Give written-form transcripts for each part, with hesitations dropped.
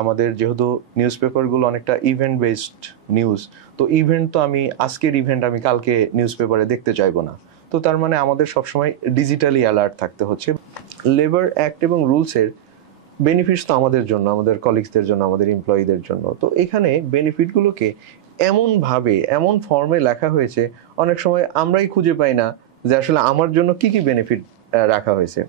আমাদের যেহেতু নিউজ পেপারগুলো অনেকটা ইভেন্ট বেসড নিউজ, তো ইভেন্ট তো আমি আজকের ইভেন্ট আমি কালকে নিউজ পেপারে দেখতে চাইবো না। তো তার মানে আমাদের সবসময় ডিজিটালি অ্যালার্ট থাকতে হচ্ছে। লেবার অ্যাক্ট এবং রুলসের বেনিফিটস তো আমাদের জন্য, আমাদের কলিগসদের জন্য, আমাদের এমপ্লয়ীদের জন্য। তো এখানে বেনিফিটগুলোকে এমনভাবে এমন ফর্মে লেখা হয়েছে, অনেক সময় আমরাই খুঁজে পাই না যে আসলে আমার জন্য কি কি বেনিফিট রাখা হয়েছে।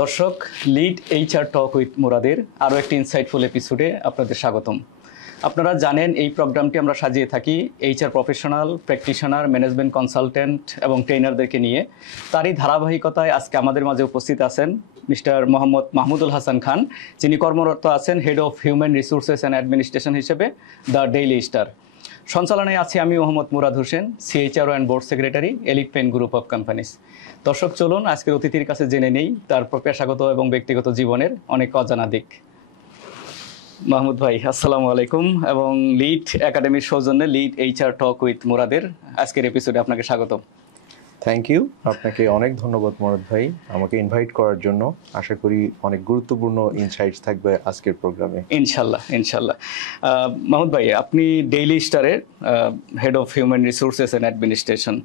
দর্শক, লিড এইচআর টক উইথ মুরাদের আরও একটি ইনসাইটফুল এপিসোডে আপনাদের স্বাগতম। আপনারা জানেন এই প্রোগ্রামটি আমরা সাজিয়ে থাকি HR professional, practitioner, management consultant এবং ট্রেনারদেরকে নিয়ে। তারই ধারাবাহিকতায় আজকে আমাদের মাঝে উপস্থিত আছেন মিস্টার মোহাম্মদ মাহমুদুল হাসান খান, যিনি কর্মরত আছেন head of human resources and administration হিসেবে দ্য ডেইলি স্টার। সঞ্চালনায় আছি আমি Mohammad Murad Hossain, CHRO and board secretary, Elite Pen Group of Companies. দর্শক, চলুন আজকের অতিথির কাছে জেনে নেই তার পেশাগত এবং ব্যক্তিগত জীবনের অনেক অজানা দিক। মাহমুদ ভাই, আসসালামু আলাইকুম, এবং লিড একাডেমির সৌজন্যে লিড এইচআর টক উইথ মুরাদের আজকের এপিসোডে আপনাকে স্বাগতম। থ্যাংক ইউ, আপনাকে অনেক ধন্যবাদ মুরাদ ভাই আমাকে ইনভাইট করার জন্য। আশা করি অনেক গুরুত্বপূর্ণ ইনসাইটস থাকবে আজকের প্রোগ্রামে। ইনশাল্লাহ ইনশাল্লাহ। মাহমুদ ভাই, আপনি ডেইলি স্টারের head of human resources and administration.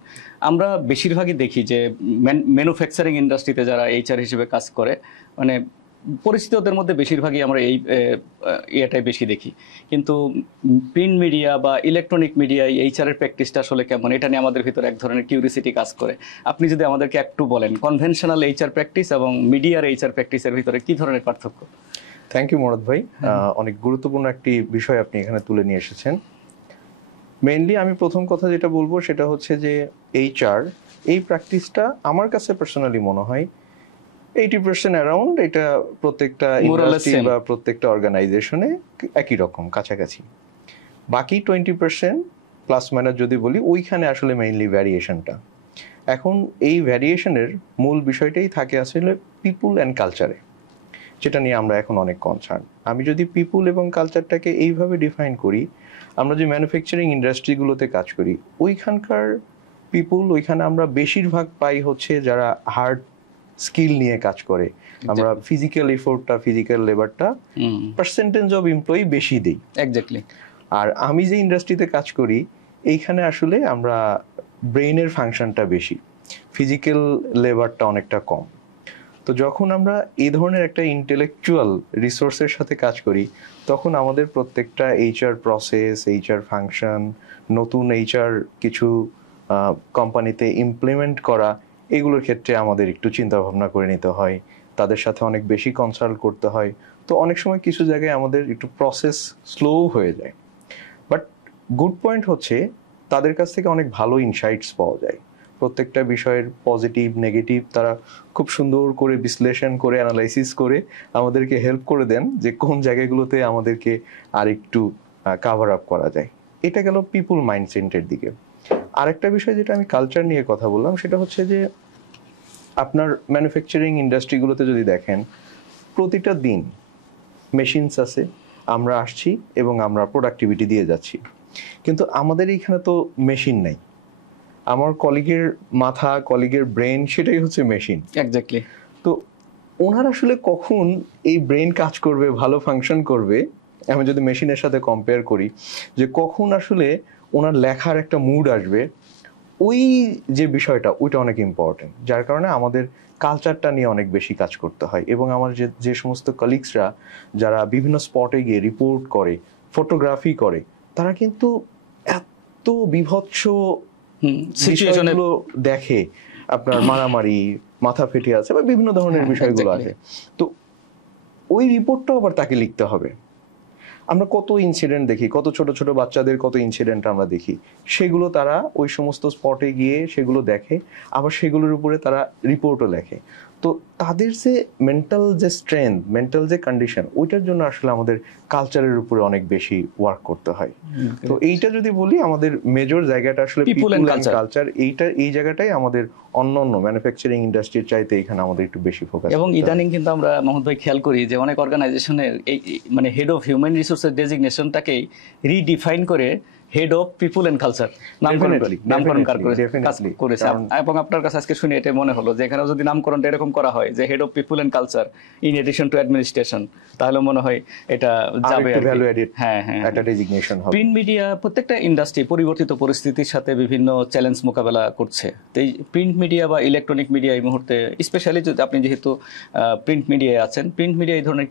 আমরা বেশিরভাগই দেখি যে ম্যানুফ্যাকচারিং ইন্ডাস্ট্রিতে যারা এইচআর হিসেবে কাজ করে, মানে পরিচিতদের মধ্যে বেশিরভাগই আমরা এই ইয়েটাই বেশি দেখি। কিন্তু প্রিন্ট মিডিয়া বা ইলেকট্রনিক মিডিয়ায় এইচআরের প্র্যাকটিসটা আসলে কেমন, এটা নিয়ে আমাদের ভিতরে এক ধরনের কিউরিসিটি কাজ করে। আপনি যদি আমাদেরকে একটু বলেন কনভেনশনাল এইচআর প্র্যাকটিস এবং মিডিয়ার এইচআর প্র্যাকটিসের ভিতরে কী ধরনের পার্থক্য? থ্যাংক ইউ মুরাদ ভাই, অনেক গুরুত্বপূর্ণ একটি বিষয় আপনি এখানে তুলে নিয়ে এসেছেন। মেইনলি আমি প্রথম কথা যেটা বলবো সেটা হচ্ছে যে এইচআর এই প্র্যাকটিসটা আমার কাছে পার্সোনালি মনে হয় 80% অ্যারাউন্ড এটা প্রত্যেকটা ইন্ডাস্ট্রি বা প্রত্যেকটা অর্গানাইজেশনে একই রকম কাছাকাছি। বাকি 20% প্লাস মাইনাস যদি বলি, ওইখানে আসলে মেইনলি ভ্যারিয়েশনটা। এখন এই ভ্যারিয়েশনের মূল বিষয়টাই থাকে আসলে পিপুল অ্যান্ড কালচারে, যেটা নিয়ে আমরা এখন অনেক কনসার্ন। আমি যদি পিপুল এবং কালচারটাকে এইভাবে ডিফাইন করি, আমরা যে ম্যানুফ্যাকচারিং ইন্ডাস্ট্রিগুলোতে কাজ করি ওইখানকার পিপুল, ওইখানে আমরা বেশিরভাগ পাই হচ্ছে যারা হার্ড স্কিল নিয়ে কাজ করে। আমরা ফিজিক্যাল এফোর্টটা, ফিজিক্যাল লেবারটা পার্সেন্টেজ অফ এমপ্লয়ি বেশি দিই। এক্স্যাক্টলি। আর আমি যে ইন্ডাস্ট্রিতে কাজ করি এইখানে আসলে আমরা ব্রেইনের ফাংশনটা বেশি, ফিজিক্যাল লেবারটা অনেকটা কম। তো যখন আমরা এই ধরনের একটা ইন্টেলেকচুয়াল রিসোর্সের সাথে কাজ করি, তখন আমাদের প্রত্যেকটা এইচআর প্রসেস, এইচআর ফাংশন, নতুন এইচআর কিছু কোম্পানিতে ইমপ্লিমেন্ট করা, এগুলোর ক্ষেত্রে আমাদের একটু চিন্তা ভাবনা করে নিতে হয়, তাদের সাথে অনেক বেশি কনসাল্ট করতে হয়। তো অনেক সময় কিছু জায়গায় আমাদের একটু প্রসেস স্লো হয়ে যায়। বাট গুড পয়েন্ট হচ্ছে তাদের কাছ থেকে অনেক ভালো ইনসাইটস পাওয়া যায়। প্রত্যেকটা বিষয়ের পজিটিভ নেগেটিভ তারা খুব সুন্দর করে বিশ্লেষণ করে, অ্যানালাইসিস করে আমাদেরকে হেল্প করে দেন যে কোন জায়গাগুলোতে আমাদেরকে আর একটু কাভার আপ করা যায়। এটা গেল পিপুল মাইন্ডসেটের দিকে। আরেকটা বিষয় যেটা আমি কালচার নিয়ে কথা বললাম সেটা হচ্ছে যে আপনার ম্যানুফ্যাকচারিং ইন্ডাস্ট্রিগুলোতে যদি দেখেন, প্রতিটা দিন মেশিনস আছে, আমরা আসছি এবং আমরা প্রোডাক্টিভিটি দিয়ে যাচ্ছি। কিন্তু আমাদের এইখানে তো মেশিন নাই। আমার কলিগের মাথা, কলিগের ব্রেন, সেটাই হচ্ছে মেশিন। এক্স্যাক্টলি। তো ওনার আসলে কখন এই ব্রেন কাজ করবে, ভালো ফাংশন করবে, আমি যদি মেশিনের সাথে কম্পেয়ার করি, যে কখন আসলে ওনার লেখার একটা মুড আসবে, ওই যে বিষয়টা ওইটা অনেক ইম্পর্টেন্ট। যার কারণে আমাদের কালচারটা নিয়ে অনেক বেশি কাজ করতে হয়। এবং আমার যে সমস্ত কলিগসরা যারা বিভিন্ন স্পটে গিয়ে রিপোর্ট করে, ফটোগ্রাফি করে, তারা কিন্তু এত বিভৎস সিচুয়েশনগুলো দেখে, আপনার মারামারি, মাথা ফেটে আছে বা বিভিন্ন ধরনের বিষয়গুলো আছে। তো ওই রিপোর্টটাও আবার তাকে লিখতে হবে। আমরা কত ইনসিডেন্ট দেখি, কত ছোট ছোট বাচ্চাদের কত ইনসিডেন্ট আমরা দেখি, সেগুলো তারা ওই সমস্ত স্পটে গিয়ে সেগুলো দেখে, আবার সেগুলোর উপরে তারা রিপোর্টও লেখে। তো তাদের যে মেন্টাল যে স্ট্রেংথ, মেন্টাল যে কন্ডিশন, ওইটার জন্য আসলে আমাদের কালচারের উপরে অনেক বেশি ওয়ার্ক করতে হয়। তো এইটা যদি বলি, আমাদের মেজর জায়গাটা আসলে পিপল এন্ড কালচার। এই জায়গাটাই আমাদের অন্য ম্যানুফ্যাকচারিং ইন্ডাস্ট্রির চাইতে এখানে আমাদের একটু বেশি ফোকাস। এবং ইদানিং কিন্তু আমরা মোহাম্মদ ভাই খেয়াল করি যে অনেক অর্গানাইজেশনের এই মানে হেড অফ হিউম্যান রিসোর্সের ডেজিগনেশনটাকেই রিডিফাইন করে head of people and culture নামকরণ কাজ করেছে, এবং আপনার কাছে আজকে শুনে এটা মনে হলো যে এখানেও যদি নামকরণটা এরকম করা হয় যে head of people and culture in addition to administration, তাহলে মনে হয় এটা যাবে। হ্যাঁ হ্যাঁ, প্রিন্ট মিডিয়া প্রত্যেকটা ইন্ডাস্ট্রি পরিবর্তিত পরিস্থিতির সাথে বিভিন্ন চ্যালেঞ্জ মোকাবেলা করছে। তো এই প্রিন্ট মিডিয়া বা ইলেকট্রনিক মিডিয়া এই মুহূর্তে স্পেশালি যদি আপনি যেহেতু প্রিন্ট মিডিয়ায় আছেন, প্রিন্ট মিডিয়া এই ধরনের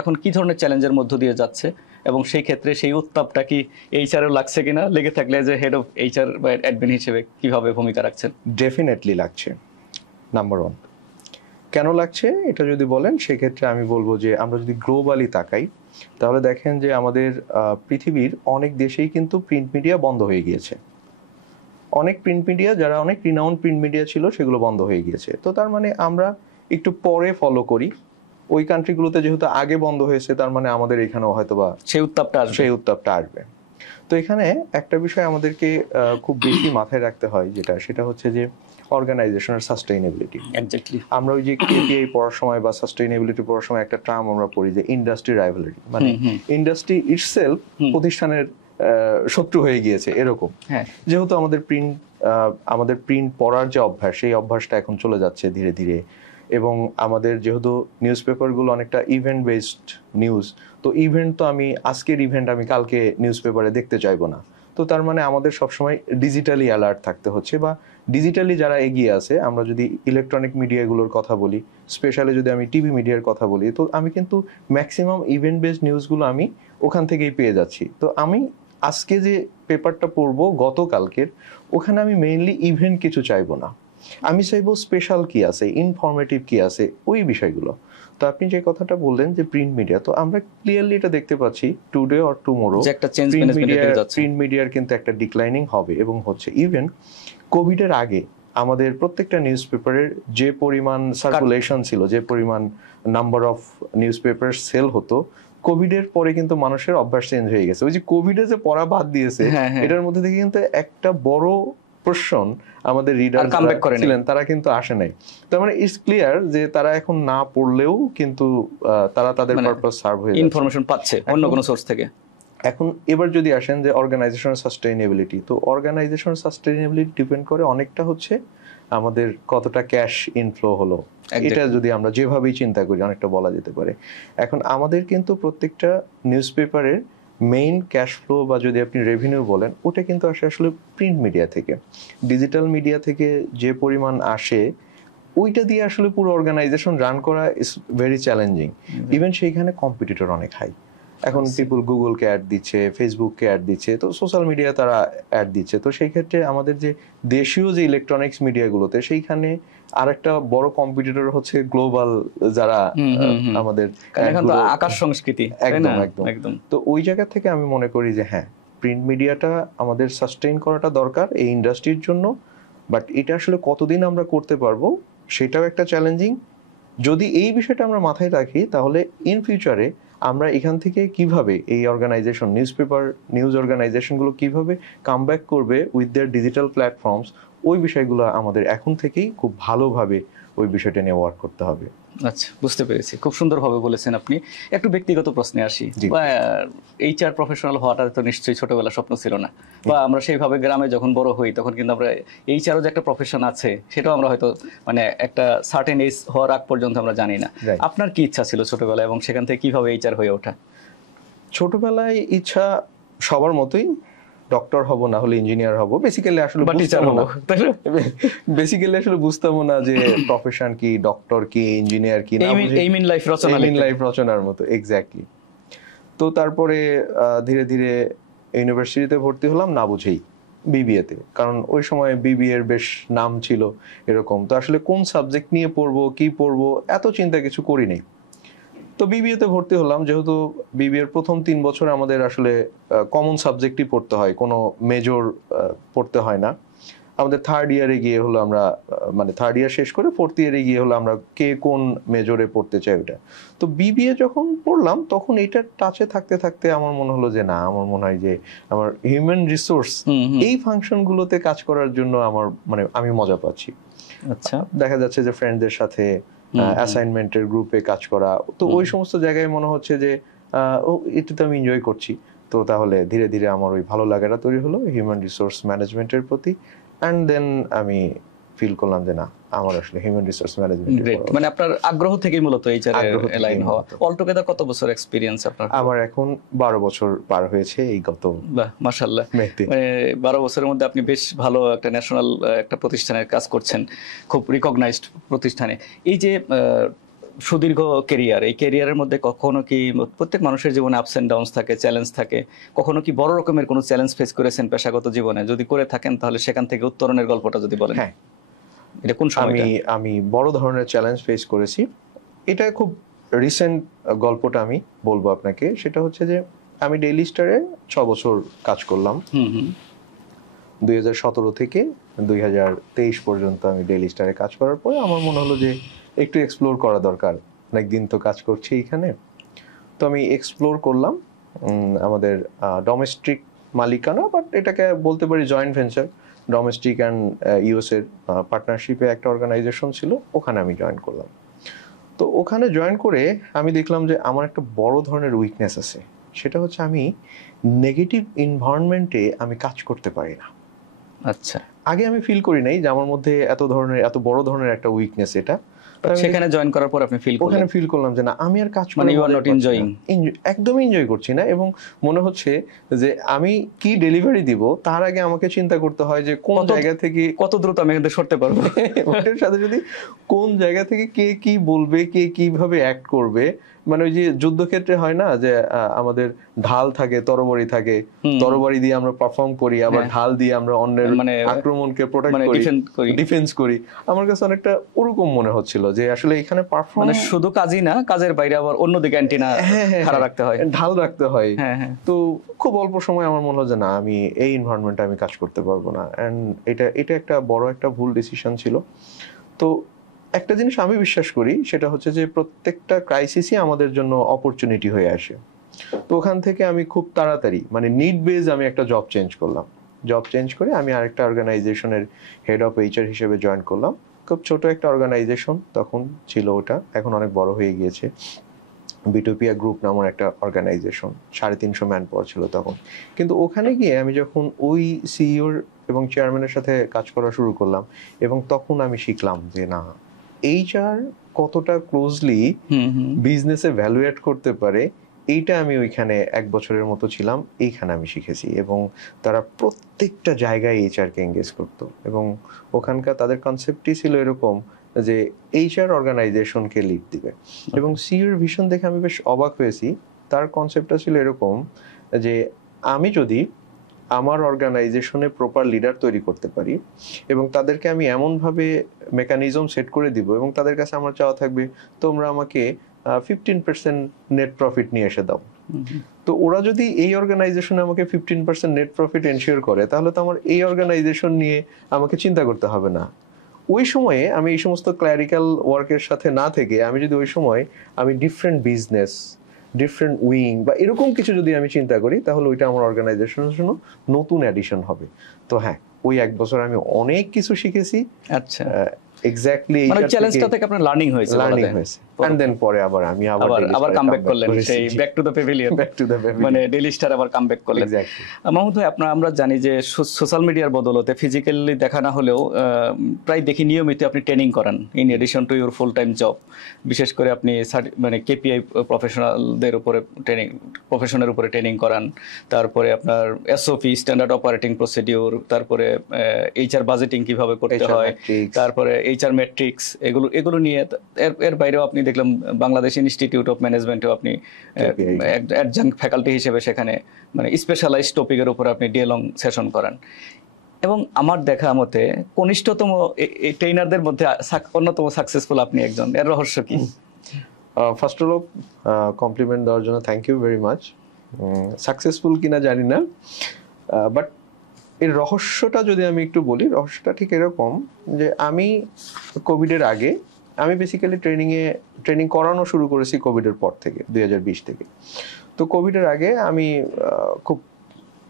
এখন কি ধরনের চ্যালেঞ্জের মধ্য দিয়ে যাচ্ছে, এবং সেই ক্ষেত্রে সেই উত্তাপটা কি এইচআরও লাগছে কিনা, লেগে থাকলে যে হেড অফ এইচআর বা অ্যাডমিন হিসেবে কিভাবে ভূমিকা রাখছেন? ডেফিনেটলি লাগছে। নাম্বার 1 কেন লাগছে এটা যদি বলেন, সেক্ষেত্রে আমি বলবো যে আমরা যদি গ্লোবালি তাকাই তাহলে দেখেন যে আমাদের পৃথিবীর অনেক দেশেই কিন্তু প্রিন্ট মিডিয়া বন্ধ হয়ে গিয়েছে। অনেক প্রিন্ট মিডিয়া, যারা অনেক রিনাউন্ড প্রিন্ট মিডিয়া ছিল, সেগুলো বন্ধ হয়ে গিয়েছে। তো তার মানে আমরা একটু পরে ফলো করি, ওই কান্ট্রিগুলোতে যেহেতু আগে বন্ধ হয়েছে, তার মানে আমাদের এখানেও হয়তোবা সেই উত্তাপটা আসবে। তো এখানে একটা বিষয় আমাদেরকে খুব বেশি মাথায় রাখতে হয়, সেটা হচ্ছে যে অর্গানাইজেশনের সাস্টেইনেবিলিটি। এক্স্যাক্টলি, আমরা ওই যে কেপিআই পড়ার সময় বা সাস্টেইনেবিলিটি পড়ার সময় একটা টার্ম আমরা পড়ি যে ইন্ডাস্ট্রি রাইভালরি, মানে ইন্ডাস্ট্রি ইটসেলফ প্রতিষ্ঠানের শত্রু হয়ে গিয়েছে এরকম। যেহেতু আমাদের প্রিন্ট পড়ার যে অভ্যাস, সেই অভ্যাসটা এখন চলে যাচ্ছে ধীরে ধীরে, এবং আমাদের যেহেতু নিউজ পেপারগুলো অনেকটা ইভেন্ট বেসড নিউজ, তো ইভেন্ট তো আমি আজকের ইভেন্ট আমি কালকে নিউজ পেপারে দেখতে চাইবো না। তো তার মানে আমাদের সবসময় ডিজিটালি অ্যালার্ট থাকতে হচ্ছে, বা ডিজিটালি যারা এগিয়ে আছে, আমরা যদি ইলেকট্রনিক মিডিয়াগুলোর কথা বলি, স্পেশালি যদি আমি টিভি মিডিয়ার কথা বলি, তো আমি কিন্তু ম্যাক্সিমাম ইভেন্ট বেসড নিউজগুলো আমি ওখান থেকেই পেয়ে যাচ্ছি। তো আমি আজকে যে পেপারটা পড়বো গতকালকের, ওখানে আমি মেইনলি ইভেন্ট কিছু চাইবো না, আমি চাইবো স্পেশাল কি আছে, ইনফরমেটিভ কি আছে, ওই বিষয়গুলো। তো আপনি যে কথাটা বললেন যে প্রিন্ট মিডিয়া, তো আমরা ক্লিয়ারলি এটা দেখতে পাচ্ছি টুডে অর টুমোরো প্রিন্ট মিডিয়ার কিন্তু একটা ডিক্লাইনিং হবে এবং হচ্ছে। ইভেন কোভিডের আগে আমাদের প্রত্যেকটা নিউজ পেপারের যে পরিমাণ সার্কুলেশন ছিল, যে পরিমাণ number of news paper sale হতো, কোভিডের পরে কিন্তু মানুষের অভ্যাস চেঞ্জ হয়ে গেছে। ওই যে কোভিডে যে পড়া বাদ দিয়েছে, এটার মধ্যে থেকে কিন্তু একটা বড় পোরশন আমাদের রিডার ছিলেন, তারা কিন্তু আসে নাই। তার মানে ইটস ক্লিয়ার যে তারা এখন না পড়লেও কিন্তু তারা তাদের পারপাস সার্ভ হয়ে ইনফরমেশন পাচ্ছে অন্য কোনো সোর্স থেকে। এখন এবার যদি আসেন যে অর্গানাইজেশনাল সাস্টেইনেবিলিটি, তো অর্গানাইজেশনাল সাস্টেইনেবিলিটি ডিপেন্ড করে অনেকটা হচ্ছে আমাদের কতটা ক্যাশ ইনফ্লো হলো, এটা যদি আমরা যেভাবেই চিন্তা করি অনেকটা বলা যেতে পারে। এখন আমাদের কিন্তু প্রত্যেকটা নিউজ পেপারের মেইন ক্যাশ ফ্লো বা যদি আপনি রেভিনিউ বলেন, ওটা কিন্তু আসে আসলে প্রিন্ট মিডিয়া থেকে। ডিজিটাল মিডিয়া থেকে যে পরিমাণ আসে, ওইটা দিয়ে আসলে পুরো অর্গানাইজেশন রান করা ইজ ভেরি চ্যালেঞ্জিং। ইভেন সেইখানে কম্পিটিটর অনেক হাই। এখন পিপল গুগলকে অ্যাড দিচ্ছে, ফেসবুককে অ্যাড দিচ্ছে, তো সোশ্যাল মিডিয়া তারা অ্যাড দিচ্ছে। তো সেই ক্ষেত্রে আমাদের যে দেশীয় যে ইলেকট্রনিক্স মিডিয়াগুলোতে, সেইখানে আরেকটা বড় কম্পিটিটর হচ্ছে গ্লোবাল যারা আমাদের আকাশ সংস্কৃতি। একদম। তো ওই জায়গা থেকে আমি মনে করি যে হ্যাঁ, প্রিন্ট মিডিয়াটা আমাদের সাস্টেইন করাটা দরকার এই ইন্ডাস্ট্রির জন্য, বাট এটা আসলে কতদিন আমরা করতে পারবো সেটাও একটা চ্যালেঞ্জিং। যদি এই বিষয়টা আমরা মাথায় রাখি, তাহলে ইন ফিউচারে আমরা এখান থেকে কিভাবে এই অর্গানাইজেশন নিউজ অর্গানাইজেশনগুলো কিভাবে কামব্যাক করবে উইথ দেয়ার ডিজিটাল প্ল্যাটফর্মস, ওই বিষয়গুলো আমাদের এখন থেকেই খুব ভালোভাবে ওই বিষয়টা নিয়ে ওয়ার্ক করতে হবে। আচ্ছা, বুঝতে পেরেছি, খুব সুন্দরভাবে বলেছেন আপনি। একটু ব্যক্তিগত প্রশ্নে আসি। এইচআর প্রফেশনাল হওয়াটা তো নিশ্চয়ই ছোটবেলা স্বপ্ন ছিল না, বা আমরা সেইভাবে গ্রামে যখন বড় হই তখন কিন্তু আমরা এইচআরও যে একটা প্রফেশন আছে সেটাও আমরা হয়তো মানে একটা সার্টেন এজ হওয়ার আগ পর্যন্ত আমরা জানি না। আপনার কি ইচ্ছা ছিল ছোটবেলায়, এবং সেখান থেকে কিভাবে এইচআর হয়ে ওঠা? ছোটবেলায় ইচ্ছা সবার মতোই, ডক্টর হব, না হলে ইঞ্জিনিয়ার হব। বেসিক্যালি আসলে বুঝতামও না যে প্রফেশন কি, ডক্টর কি, ইঞ্জিনিয়ার কি, এইম ইন লাইফ রচনার মতো। এক্স্যাক্টলি। তো তারপরে ধীরে ধীরে ইউনিভার্সিটিতে ভর্তি হলাম না বুঝেই, বিবিএতে। কারণ ওই সময় বিবিএ এর বেশ নাম ছিল এরকম। তো আসলে কোন সাবজেক্ট নিয়ে পড়বো, কি পড়বো, এত চিন্তা কিছু করি নাই। তো বিবিএতে ভর্তি হলাম। যেহেতু বিবিএর প্রথম 3 বছর আমাদের আসলে কমন সাবজেক্টই পড়তে হয়, কোনো মেজর পড়তে হয় না। আমাদের থার্ড ইয়ারে গিয়ে হলো আমরা মানে থার্ড ইয়ার শেষ করে ফোর্থ ইয়ারে গিয়ে হলো আমরা কে কোন মেজরে পড়তে চাই ওটা। তো বিবিএ যখন পড়লাম তখন এইটার টাচে থাকতে থাকতে আমার মনে হলো যে না, আমার মনে হয় যে আমার হিউম্যান রিসোর্স এই ফাংশনগুলোতে কাজ করার জন্য আমার মানে আমি মজা পাচ্ছি। আচ্ছা, দেখা যাচ্ছে যে ফ্রেন্ডদের সাথে অ্যাসাইনমেন্টের গ্রুপে কাজ করা, তো ওই সমস্ত জায়গায় মনে হচ্ছে যে এটা তো আমি এনজয় করছি। তো তাহলে ধীরে ধীরে আমার ওই ভালো লাগাটা তৈরি হলো হিউম্যান রিসোর্স ম্যানেজমেন্টের প্রতি, অ্যান্ড দেন আমি ফিল করলাম যে না, আমার আসলে হিউম্যান রিসোর্স ম্যানেজমেন্ট। গ্রেট, মানে আপনার আগ্রহ থেকেই মূলত এইচআর আগ্রহ থেকেই লাইন হওয়া। মূলত। অল টুগেদার কত বছর এক্সপেরিয়েন্স আপনার? আমার এখন 12 বছর পার হয়েছে এই গত বাহ, মাশাআল্লাহ। মেতে। মানে 12 বছরের মধ্যে আপনি বেশ ভালো একটা ন্যাশনাল একটা প্রতিষ্ঠানের কাজ করছেন, খুব রিকগনাইজড প্রতিষ্ঠানে। এই যে সুদীর্ঘ কেরিয়ার, এই কেরিয়ারের মধ্যে কখনো কি, প্রত্যেক মানুষের জীবনে আপস এন্ড ডাউনস থাকে, চ্যালেঞ্জ থাকে, কখনো কি বড় রকমের কোনো চ্যালেঞ্জ ফেস করেছেন পেশাগত জীবনে? যদি করে থাকেন তাহলে সেখান থেকে উত্তরণের গল্পটা যদি বলেন। হ্যাঁ, এটা কোন সময়টা? আমি বড় ধরনের চ্যালেঞ্জ ফেস করেছি। এটা খুব রিসেন্ট গল্পটা আমি বলবো আপনাকে। সেটা হচ্ছে যে আমি ডেইলি স্টারে 6 বছর কাজ করলাম। 2017 থেকে 2023 পর্যন্ত আমি ডেইলি স্টারে কাজ করার পরে আমার মনে হলো যে একটু এক্সপ্লোর করা দরকার, অনেকদিন তো কাজ করছি এখানে। তো আমি এক্সপ্লোর করলাম আমাদের ডোমেস্টিক মালিকানা, বাট এটাকে বলতে পারি joint venture, domestic and US এর পার্টনারশিপে একটা অর্গানাইজেশন ছিল, ওখানে আমি জয়েন করলাম। তো ওখানে জয়েন করে আমি দেখলাম যে আমার একটা বড় ধরনের উইকনেস আছে, সেটা হচ্ছে আমি নেগেটিভ এনভায়রনমেন্টে আমি কাজ করতে পারি না। আচ্ছা, আগে আমি ফিল করি নাই যে আমার মধ্যে এত বড় ধরনের একটা উইকনেস এটা। সেখানে জয়েন করার পর আপনি ফিল করলেন? ওখানে ফিল করলাম যে না, আমি আর কাজ মানে ইউ আর নট এনজয়িং। একদমই এনজয় করছি না, এবং মনে হচ্ছে যে আমি কি ডেলিভারি দিব তার আগে আমাকে চিন্তা করতে হয় যে কোন জায়গা থেকে কত দ্রুত আমি এখান থেকে সরতে পারবো। ওটার সাথে যদি কোন জায়গা থেকে কে কি বলবে, কে কিভাবে অ্যাক্ট করবে, মানে ওই যে যুদ্ধক্ষেত্রে হয় না যে আমাদের ঢাল থাকে, তরবারি থাকে, তরবারি দিয়ে আমরা পারফর্ম করি, আবার ঢাল দিয়ে আমরা অন্যের মানে আক্রমণকে প্রোটেক্ট করি, ডিফেন্স করি। আমার কাছে অনেকটা ওরকম মনে হচ্ছিল যে আসলে এখানে পারফর্ম মানে শুধু কাজই না, কাজের বাইরে আবার অন্যদিকে অ্যান্টিনা খাড়া রাখতে হয়, ঢাল রাখতে হয়। তো খুব অল্প সময় আমার মনে হয় যে না, আমি এই এনভায়রনমেন্টে আমি কাজ করতে পারবো না, এন্ড এটা একটা বড় একটা ভুল ডিসিশন ছিল। তো একটা জিনিস আমি বিশ্বাস করি, সেটা হচ্ছে যে প্রত্যেকটা ক্রাইসিসই আমাদের জন্য অপরচুনিটি হয়ে আসে। তো ওখান থেকে আমি খুব তাড়াতাড়ি, মানে নিড বেজ, আমি একটা জব চেঞ্জ করলাম। জব চেঞ্জ করে আমি আরেকটা অর্গানাইজেশনের হেড অফ এইচআর হিসেবে জয়েন করলাম। খুব ছোট একটা অর্গানাইজেশন তখন ছিল ওটা, এখন অনেক বড় হয়ে গিয়েছে। বিটোপিয়া গ্রুপ নামের একটা অর্গানাইজেশন, 350 ম্যান পাওয়ার ছিল তখন। কিন্তু ওখানে গিয়ে আমি যখন ওই সিইওর এবং চেয়ারম্যানের সাথে কাজ করা শুরু করলাম, এবং তখন আমি শিখলাম যে না, এইচআর কতটা ক্লোজলি বিজনেসে ভ্যালুয়েট করতে পারে, এইটা আমি ওইখানে 1 বছরের মতো ছিলাম, এইখানে আমি শিখেছি। এবং তারা প্রত্যেকটা জায়গায় এইচআরকে এঙ্গেজ করতো, এবং ওখানকার তাদের কনসেপ্টই ছিল এরকম যে এইচআর অর্গানাইজেশনকে লিড দিবে। এবং সিইওর ভিশন দেখে আমি বেশ অবাক হয়েছি। তার কনসেপ্টটা ছিল এরকম যে আমি যদি আমার অর্গানাইজেশনে প্রপার লিডার তৈরি করতে পারি, এবং তাদেরকে আমি এমনভাবে মেকানিজম সেট করে দিব, এবং তাদের কাছে আমার চাওয়া থাকবে তোমরা আমাকে 15% নেট প্রফিট নিয়ে এসে দাও। তো ওরা যদি এই অর্গানাইজেশনে আমাকে 15% নেট প্রফিট এনশিওর করে, তাহলে তো আমার এই অর্গানাইজেশন নিয়ে আমাকে চিন্তা করতে হবে না। ওই সময়ে আমি এই সমস্ত ক্ল্যারিক্যাল ওয়ার্কের সাথে না থেকে, আমি যদি ওই সময় আমি ডিফারেন্ট বিজনেস, ডিফারেন্ট উইং বা এরকম কিছু যদি আমি চিন্তা করি, তাহলে ওইটা আমার অর্গানাইজেশনের জন্য নতুন অ্যাডিশন হবে। তো হ্যাঁ, ওই 1 বছর আমি অনেক কিছু শিখেছি। আচ্ছা, এক্স্যাক্টলি মানে চ্যালেঞ্জটা থেকে আপনার লার্নিং হয়েছে, এন্ড দেন পরে আবার আমি আবার কামব্যাক করলেন, সেই ব্যাক টু দ্য প্যাভিলিয়ন, মানে ডেইলি স্টার আবার কামব্যাক করলেন। মাহমুদ ভাই, আমরা জানি যে সোশ্যাল মিডিয়ার বদলতে ফিজিক্যালি দেখা না হলেও প্রায় দেখি নিয়মিত আপনি ট্রেনিং করান, in addition to your full time job. বিশেষ করে আপনি মানে কেপিআই প্রফেশনালদের উপরে প্রফেশনের উপরে ট্রেনিং করান, তারপরে আপনার এসওপি, স্ট্যান্ডার্ড অপারেটিং প্রসিডিউর, তারপরে এইচআর বাজেটিং কিভাবে করতে হয়, তারপরে এইচআর ম্যাট্রিক্স, এগুলো নিয়ে। এর বাইরেও আপনি দেখলাম বাংলাদেশ ইনস্টিটিউট অফ ম্যানেজমেন্টেও আপনি অ্যাডজাঙ্ক ফ্যাকাল্টি হিসেবে সেখানে মানে স্পেশালাইজড টপিকের উপর আপনি ডে লং সেশন করান। এবং আমার দেখা মতে কনিষ্ঠতম ট্রেনারদের মধ্যে অন্যতম সাকসেসফুল আপনি একজন। এর রহস্য কি? ফার্স্ট অফ অল, কমপ্লিমেন্ট দেওয়ার জন্য thank you very much. Successful কিনা জানি না, বাট এর রহস্যটা যদি আমি একটু বলি, রহস্যটা ঠিক এরকম যে আমি কোভিডের আগে, আমি বেসিক্যালি ট্রেনিং করানো শুরু করেছি কোভিডের পর থেকে, 2020 থেকে। তো কোভিডের আগে আমি খুব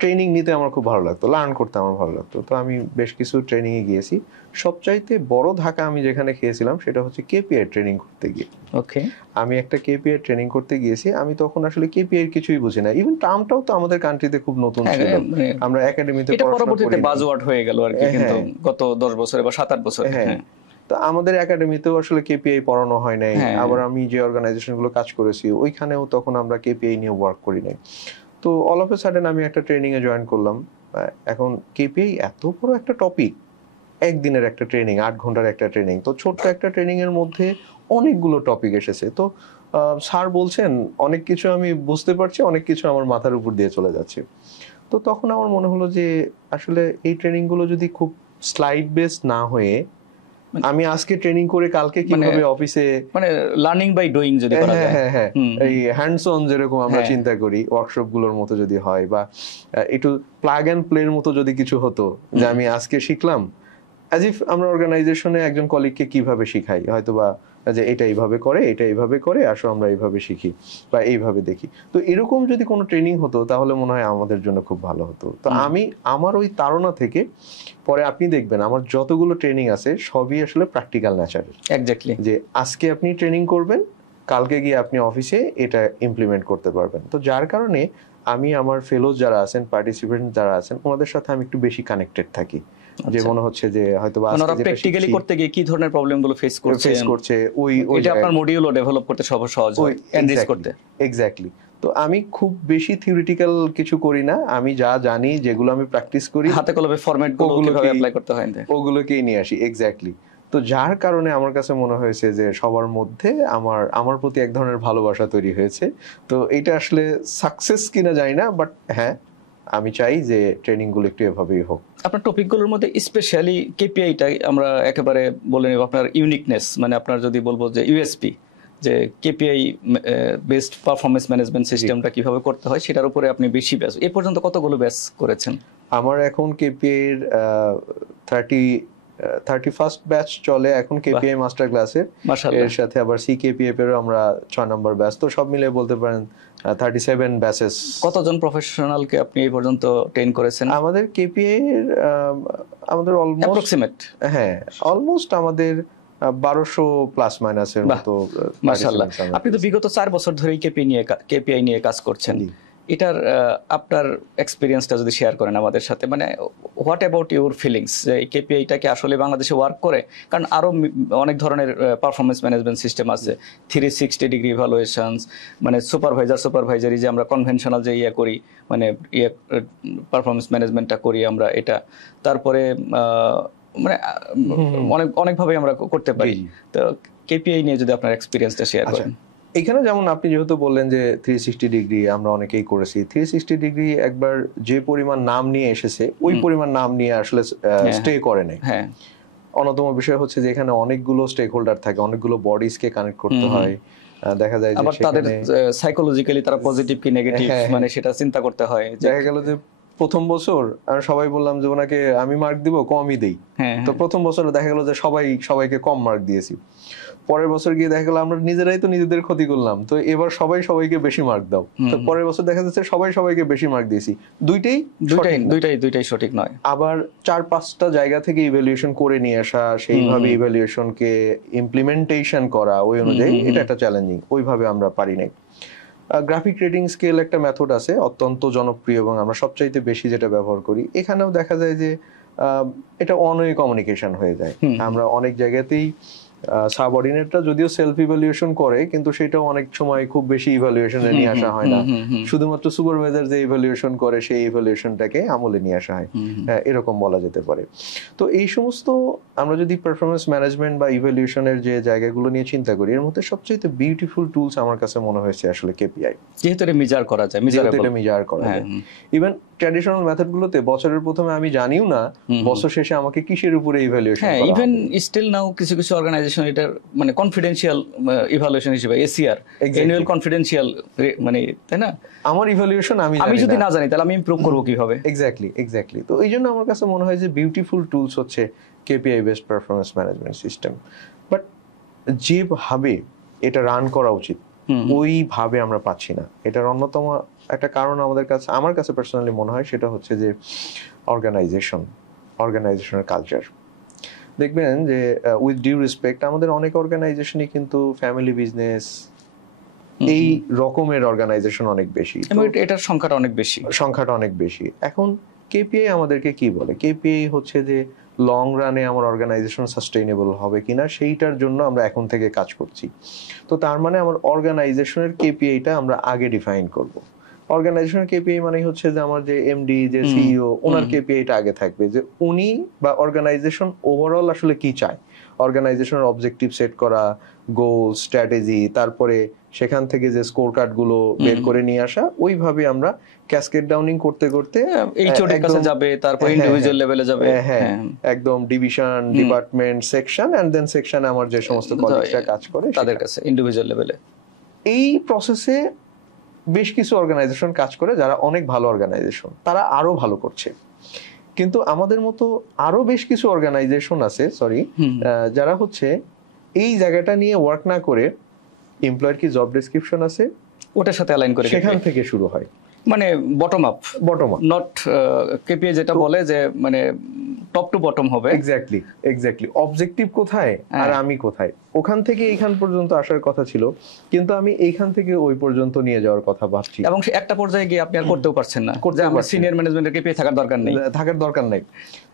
ট্রেনিং নিতে আমার খুব ভালো লাগতো, লার্ন করতে আমার ভালো লাগতো। তো আমি বেশ কিছু ট্রেনিংয়ে গিয়েছি। সবচাইতে বড় ধাক্কা আমি যেখানে খেয়েছিলাম সেটা হচ্ছে কেপিআই ট্রেনিং করতে গিয়ে। ওকে। আমি একটা কেপিআই ট্রেনিং করতে গিয়েছি, আমি তখন আসলে কেপিআই এর কিছুই বুঝি না। ইভেন টার্মটাও তো আমাদের কান্ট্রিতে খুব নতুন ছিল, আমরা একাডেমিতে এটা পড়াশোনা পরবর্তীতে করি। বাজওয়ার্ড হয়ে গেল আর কি, কিন্তু গত 10 বছরে বা 7-8 বছরে। হ্যাঁ, তো আমাদের একাডেমিতেও আসলে কেপিআই পড়ানো হয় নাই। হ্যাঁ। আবার আমি যে অর্গানাইজেশনগুলো কাজ করেছি ওইখানেও তখন আমরা কেপিআই নিয়ে ওয়ার্ক করি নাই। তো অল অফ এ সাডেন আমি একটা ট্রেনিং এ জয়েন করলাম। এখন কেপিআই এত বড় একটা টপিক, একদিনের একটা ট্রেনিং, 8 ঘন্টার একটা ট্রেনিং। তো ছোট্ট একটা ট্রেনিং এর মধ্যে অনেকগুলো টপিক এসেছে। তো স্যার বলছেন অনেক কিছু আমি বুঝতে পারছি, অনেক কিছু আমার মাথার উপর দিয়ে চলে যাচ্ছে। তো তখন আমার মনে হলো যে আসলে এই ট্রেনিং গুলো যদি খুব স্লাইড বেসড না হয়ে আমি আজকে ট্রেনিং করে কালকে কিভাবে অফিসে মানে লার্নিং বাই ডুইং যদি করা যায়। হ্যাঁ, এই হ্যান্ডস অন যেরকম আমরা চিন্তা করি ওয়ার্কশপ গুলোর মতো যদি হয়, বা একটু প্লাগ এন্ড প্লে এর মতো যদি কিছু হতো, যে আমি আজকে শিখলাম, অ্যাজ ইফ আমরা অর্গানাইজেশনে একজন কলিগকে কিভাবে শিখাই, হয়তোবা যে এটা এইভাবে করে, এটা এইভাবে করে, আসো আমরা এইভাবে শিখি বা এইভাবে দেখি। তো এরকম যদি কোনো ট্রেনিং হতো তাহলে মনে হয় আমাদের জন্য খুব ভালো হতো। তো আমি আমার ওই তাড়না থেকে পরে আপনি দেখবেন আমার যতগুলো ট্রেনিং আছে সবই আসলে প্র্যাকটিক্যাল নেচারের। এক্স্যাক্টলি, যে আজকে আপনি ট্রেনিং করবেন, কালকে গিয়ে আপনি অফিসে এটা ইমপ্লিমেন্ট করতে পারবেন। তো যার কারণে আমি আমার ফেলোজ যারা আছেন, পার্টিসিপেন্ট যারা আছেন, ওনাদের সাথে আমি একটু বেশি কানেক্টেড থাকি। যে মনে হচ্ছে যে হয়তো বা আজকে যেটা প্র্যাকটিক্যালি করতে গিয়ে কি ধরনের প্রবলেমগুলো ফেস করছে ওই এটা আপনার মডিউলও ডেভেলপ করতে সহজ হয়, এনরিচ করতে। এক্স্যাক্টলি। তো আমি খুব বেশি থিওরিটিক্যাল কিছু করি না, আমি যা জানি, যেগুলো আমি প্র্যাকটিস করি, হাতে কলমে ফরম্যাটগুলো কিভাবে অ্যাপ্লাই করতে হয় ওগুলোকেই নিয়ে আসি। এক্স্যাক্টলি। তো যার কারণে আমার কাছে মনে হয়েছে যে সবার মধ্যে আমার প্রতি এক ধরনের ভালোবাসা তৈরি হয়েছে। তো এটা আসলে সাকসেস কিনা জানি না, বাট হ্যাঁ আমি চাই যে ট্রেনিং গুলো একটু এভাবেই হোক। আপনার টপিকগুলোর মধ্যে স্পেশালি কেপিআইটাই আমরা একেবারে বলে নেব, আপনার ইউনিকনেস, মানে আপনার যদি বলবো যে ইউএসপি, যে কেপিআই বেসড পারফরমেন্স ম্যানেজমেন্ট সিস্টেমটা কিভাবে করতে হয় সেটার উপরে আপনি বেশি ব্যাস, এ পর্যন্ত কতগুলো ব্যাচ করেছেন? আমার এখন কেপিআই এর 31st ব্যাচ চলে এখন কেপিআই মাস্টার ক্লাসের। এর সাথে আবার সিকেপিএফ এর আমরা 6 নম্বর ব্যাচ। তো সব মিলিয়ে বলতে পারেন 37 ব্যাচেস। কতজন প্রফেশনালকে আপনি এই পর্যন্ত ট্রেন করেছেন? আমাদের কেপিআই এর আমাদের অলমোস্ট আমাদের 1200 প্লাস মাইনাসের মতো। মাশাআল্লাহ, আপনি তো বিগত 4 বছর ধরেই কেপিআই নিয়ে কাজ করছেন। এটার আপনার এক্সপিরিয়েন্সটা যদি শেয়ার করেন আমাদের সাথে, মানে হোয়াট অ্যাবাউট ইউর ফিলিংস, যে এই কেপিআইটাকে আসলে বাংলাদেশে ওয়ার্ক করে? কারণ আরো অনেক ধরনের পারফরমেন্স ম্যানেজমেন্ট সিস্টেম আছে, 360 ডিগ্রি ইভালুয়েশনস, মানে সুপারভাইজারি যে আমরা কনভেনশনাল যে করি, মানে পারফরমেন্স ম্যানেজমেন্টটা করি আমরা, এটা তারপরে মানে অনেকভাবে আমরা করতে পারি। তো কেপিআই নিয়ে যদি আপনার এক্সপিরিয়েন্সটা শেয়ার করেন। এখানে যেমন আপনি যেহেতু বললেন যে 360 ডিগ্রি আমরা অনেকেই করেছি, 360 ডিগ্রি একবার যে পরিমাণ নাম নিয়ে এসেছে ওই পরিমাণ নাম নিয়ে আসলে স্টে করে নাই। অন্যতম বিষয় হচ্ছে যে এখানে অনেকগুলো স্টেক হোল্ডার থাকে, অনেকগুলো বডিজকে কানেক্ট করতে হয়। দেখা যায় যে তাদের সাইকোলজিক্যালি তারা পজিটিভ কি নেগেটিভ মানে সেটা চিন্তা করতে হয়। দেখা গেল যে প্রথম বছর আমরা সবাই বললাম যে ওনাকে আমি মার্ক দিব, কমই দেই। তো প্রথম বছরে দেখা গেল যে সবাইকে কম মার্ক দিয়েছি। পরের বছর গিয়ে দেখা গেল আমরা নিজেরাই তো নিজেদের ক্ষতি করলাম, তো এবার সবাইকে বেশি মার্ক দাও। তো পরের বছর দেখা যাচ্ছে সবাইকে বেশি মার্ক দিয়েছি। দুইটাই সঠিক নয়। আবার 4-5টা জায়গা থেকে ইভ্যালুয়েশন করে নিয়ে আসা, সেইভাবে ইভ্যালুয়েশনকে ইমপ্লিমেন্টেশন করা ওই অনুযায়ী, এটা একটা চ্যালেঞ্জিং। ওইভাবে আমরা পারি নাই। গ্রাফিক রেটিং স্কেল একটা মেথড আছে, অত্যন্ত জনপ্রিয় এবং আমরা সবচাইতে বেশি যেটা ব্যবহার করি। এখানেও দেখা যায় যে এটা অনওয়ে কমিউনিকেশন হয়ে যায়। আমরা অনেক জায়গাতেই সাবঅর্ডিনেটরা যদিও সেলফ ইভ্যালুয়েশন করে, কিন্তু সেটাও অনেক সময় খুব বেশি ইভ্যালুয়েশনে নিয়ে আসা হয় না। শুধুমাত্র সুপারভাইজার যে ইভ্যালুয়েশন করে সেই ইভ্যালুয়েশনটাকে আমলে নিয়ে আসা হয়, এরকম বলা যেতে পারে। তো এই সমস্ত আমরা যদি পারফরমেন্স ম্যানেজমেন্ট বা ইভ্যালুয়েশনের যে জায়গাগুলো নিয়ে চিন্তা করি, এর মধ্যে সবচেয়ে বিউটিফুল টুলস আমার কাছে মনে হয়েছে আসলে কেপিআই। যেহেতু এটা মেজার করা যায়, ইভেন ট্র্যাডিশনাল মেথডগুলোতে বছরের প্রথমে আমি জানিও না বছর শেষে আমাকে কিসের উপরে ইভ্যালুয়েশন করা হবে। ইভেন স্টিল নাও কিছু অর্গানাইজেশন এটা মানে কনফিডেন্সিয়াল ইভ্যালুয়েশন হিসেবে এসিআর, অ্যানুয়াল কনফিডেন্সিয়াল, মানে তাই না? আমার ইভ্যালুয়েশন আমি যদি না জানি তাহলে আমি ইমপ্রুভ করব কিভাবে? এক্স্যাক্টলি। তো এই জন্য আমার কাছে মনে হয় যে বিউটিফুল টুলস হচ্ছে KPI based performance management system. But যেভাবে এটা রান করা উচিত ওইভাবে আমরা পাচ্ছি না। এটার অন্যতম একটা কারণ আমার কাছে পার্সোনালি মনে হয় সেটা হচ্ছে যে অর্গানাইজেশনের কালচার। দেখবেন যে উইথ ডিউ রেসপেক্ট আমাদের অনেক অর্গানাইজেশনই কিন্তু ফ্যামিলি বিজনেস এই রকমের অর্গানাইজেশন অনেক বেশি, এটার সংখ্যাটা অনেক বেশি। এখন কেপিআই আমাদেরকে কি বলে? কেপিআই হচ্ছে যে লং রানে আমার অর্গানাইজেশন সাস্টেইনেবল হবে কিনা সেইটার জন্য আমরা এখন থেকে কাজ করছি। তো তার মানে আমার অর্গানাইজেশনের কেপিআইটা আমরা আগে ডিফাইন করব। অর্গানাইজেশনের কেপিআই মানে হচ্ছে যে আমার যে এমডি, যে সিইও, ওনার কেপিআইটা আগে থাকবে, যে উনি বা অর্গানাইজেশন ওভারঅল আসলে কি চায়, অর্গানাইজেশনের অবজেক্টিভ সেট করা, গোল, স্ট্র্যাটেজি, তারপরে সেখান থেকে যে স্কোর কার্ডগুলো বের করে নিয়ে আসা, ওইভাবে আমরা ক্যাসকেড ডাউনিং করতে করতে এইচওডির কাছে যাবে, তারপর ইন্ডিভিজুয়াল লেভেলে যাবে, একদম division, department, section, and then সেকশনে আমার যে সমস্ত কলিগরা কাজ করে তাদের কাছে ইন্ডিভিজুয়াল লেভেলে। এই প্রসেসে বেশ কিছু অর্গানাইজেশন কাজ করে যারা অনেক ভালো অর্গানাইজেশন, তারা আরো ভালো করছে। কিন্তু আমাদের মতো আরো বেশ কিছু অর্গানাইজেশন আছে যারা হচ্ছে এই জায়গাটা নিয়ে ওয়ার্ক না করে এমপ্লয়ের কি জব ডেসক্রিপশন আছে ওটার সাথে অ্যালাইন করে সেখান থেকে শুরু হয়, মানে বটম আপ নট কেপিআই যেটা বলে যে মানে টপ টু বটম হবে। এক্স্যাক্টলি অবজেক্টিভ কোথায় আর আমি কোথায়, ওখান থেকে এইখান পর্যন্ত আসার কথা ছিল, কিন্তু আমি এইখান থেকে ওই পর্যন্ত নিয়ে যাওয়ার কথা ভাবছি, এবং একটা পর্যায়ে গিয়ে আপনি আর করতেও পারছেন না, আমার সিনিয়র ম্যানেজমেন্টের কেপিআই থাকার দরকার নেই।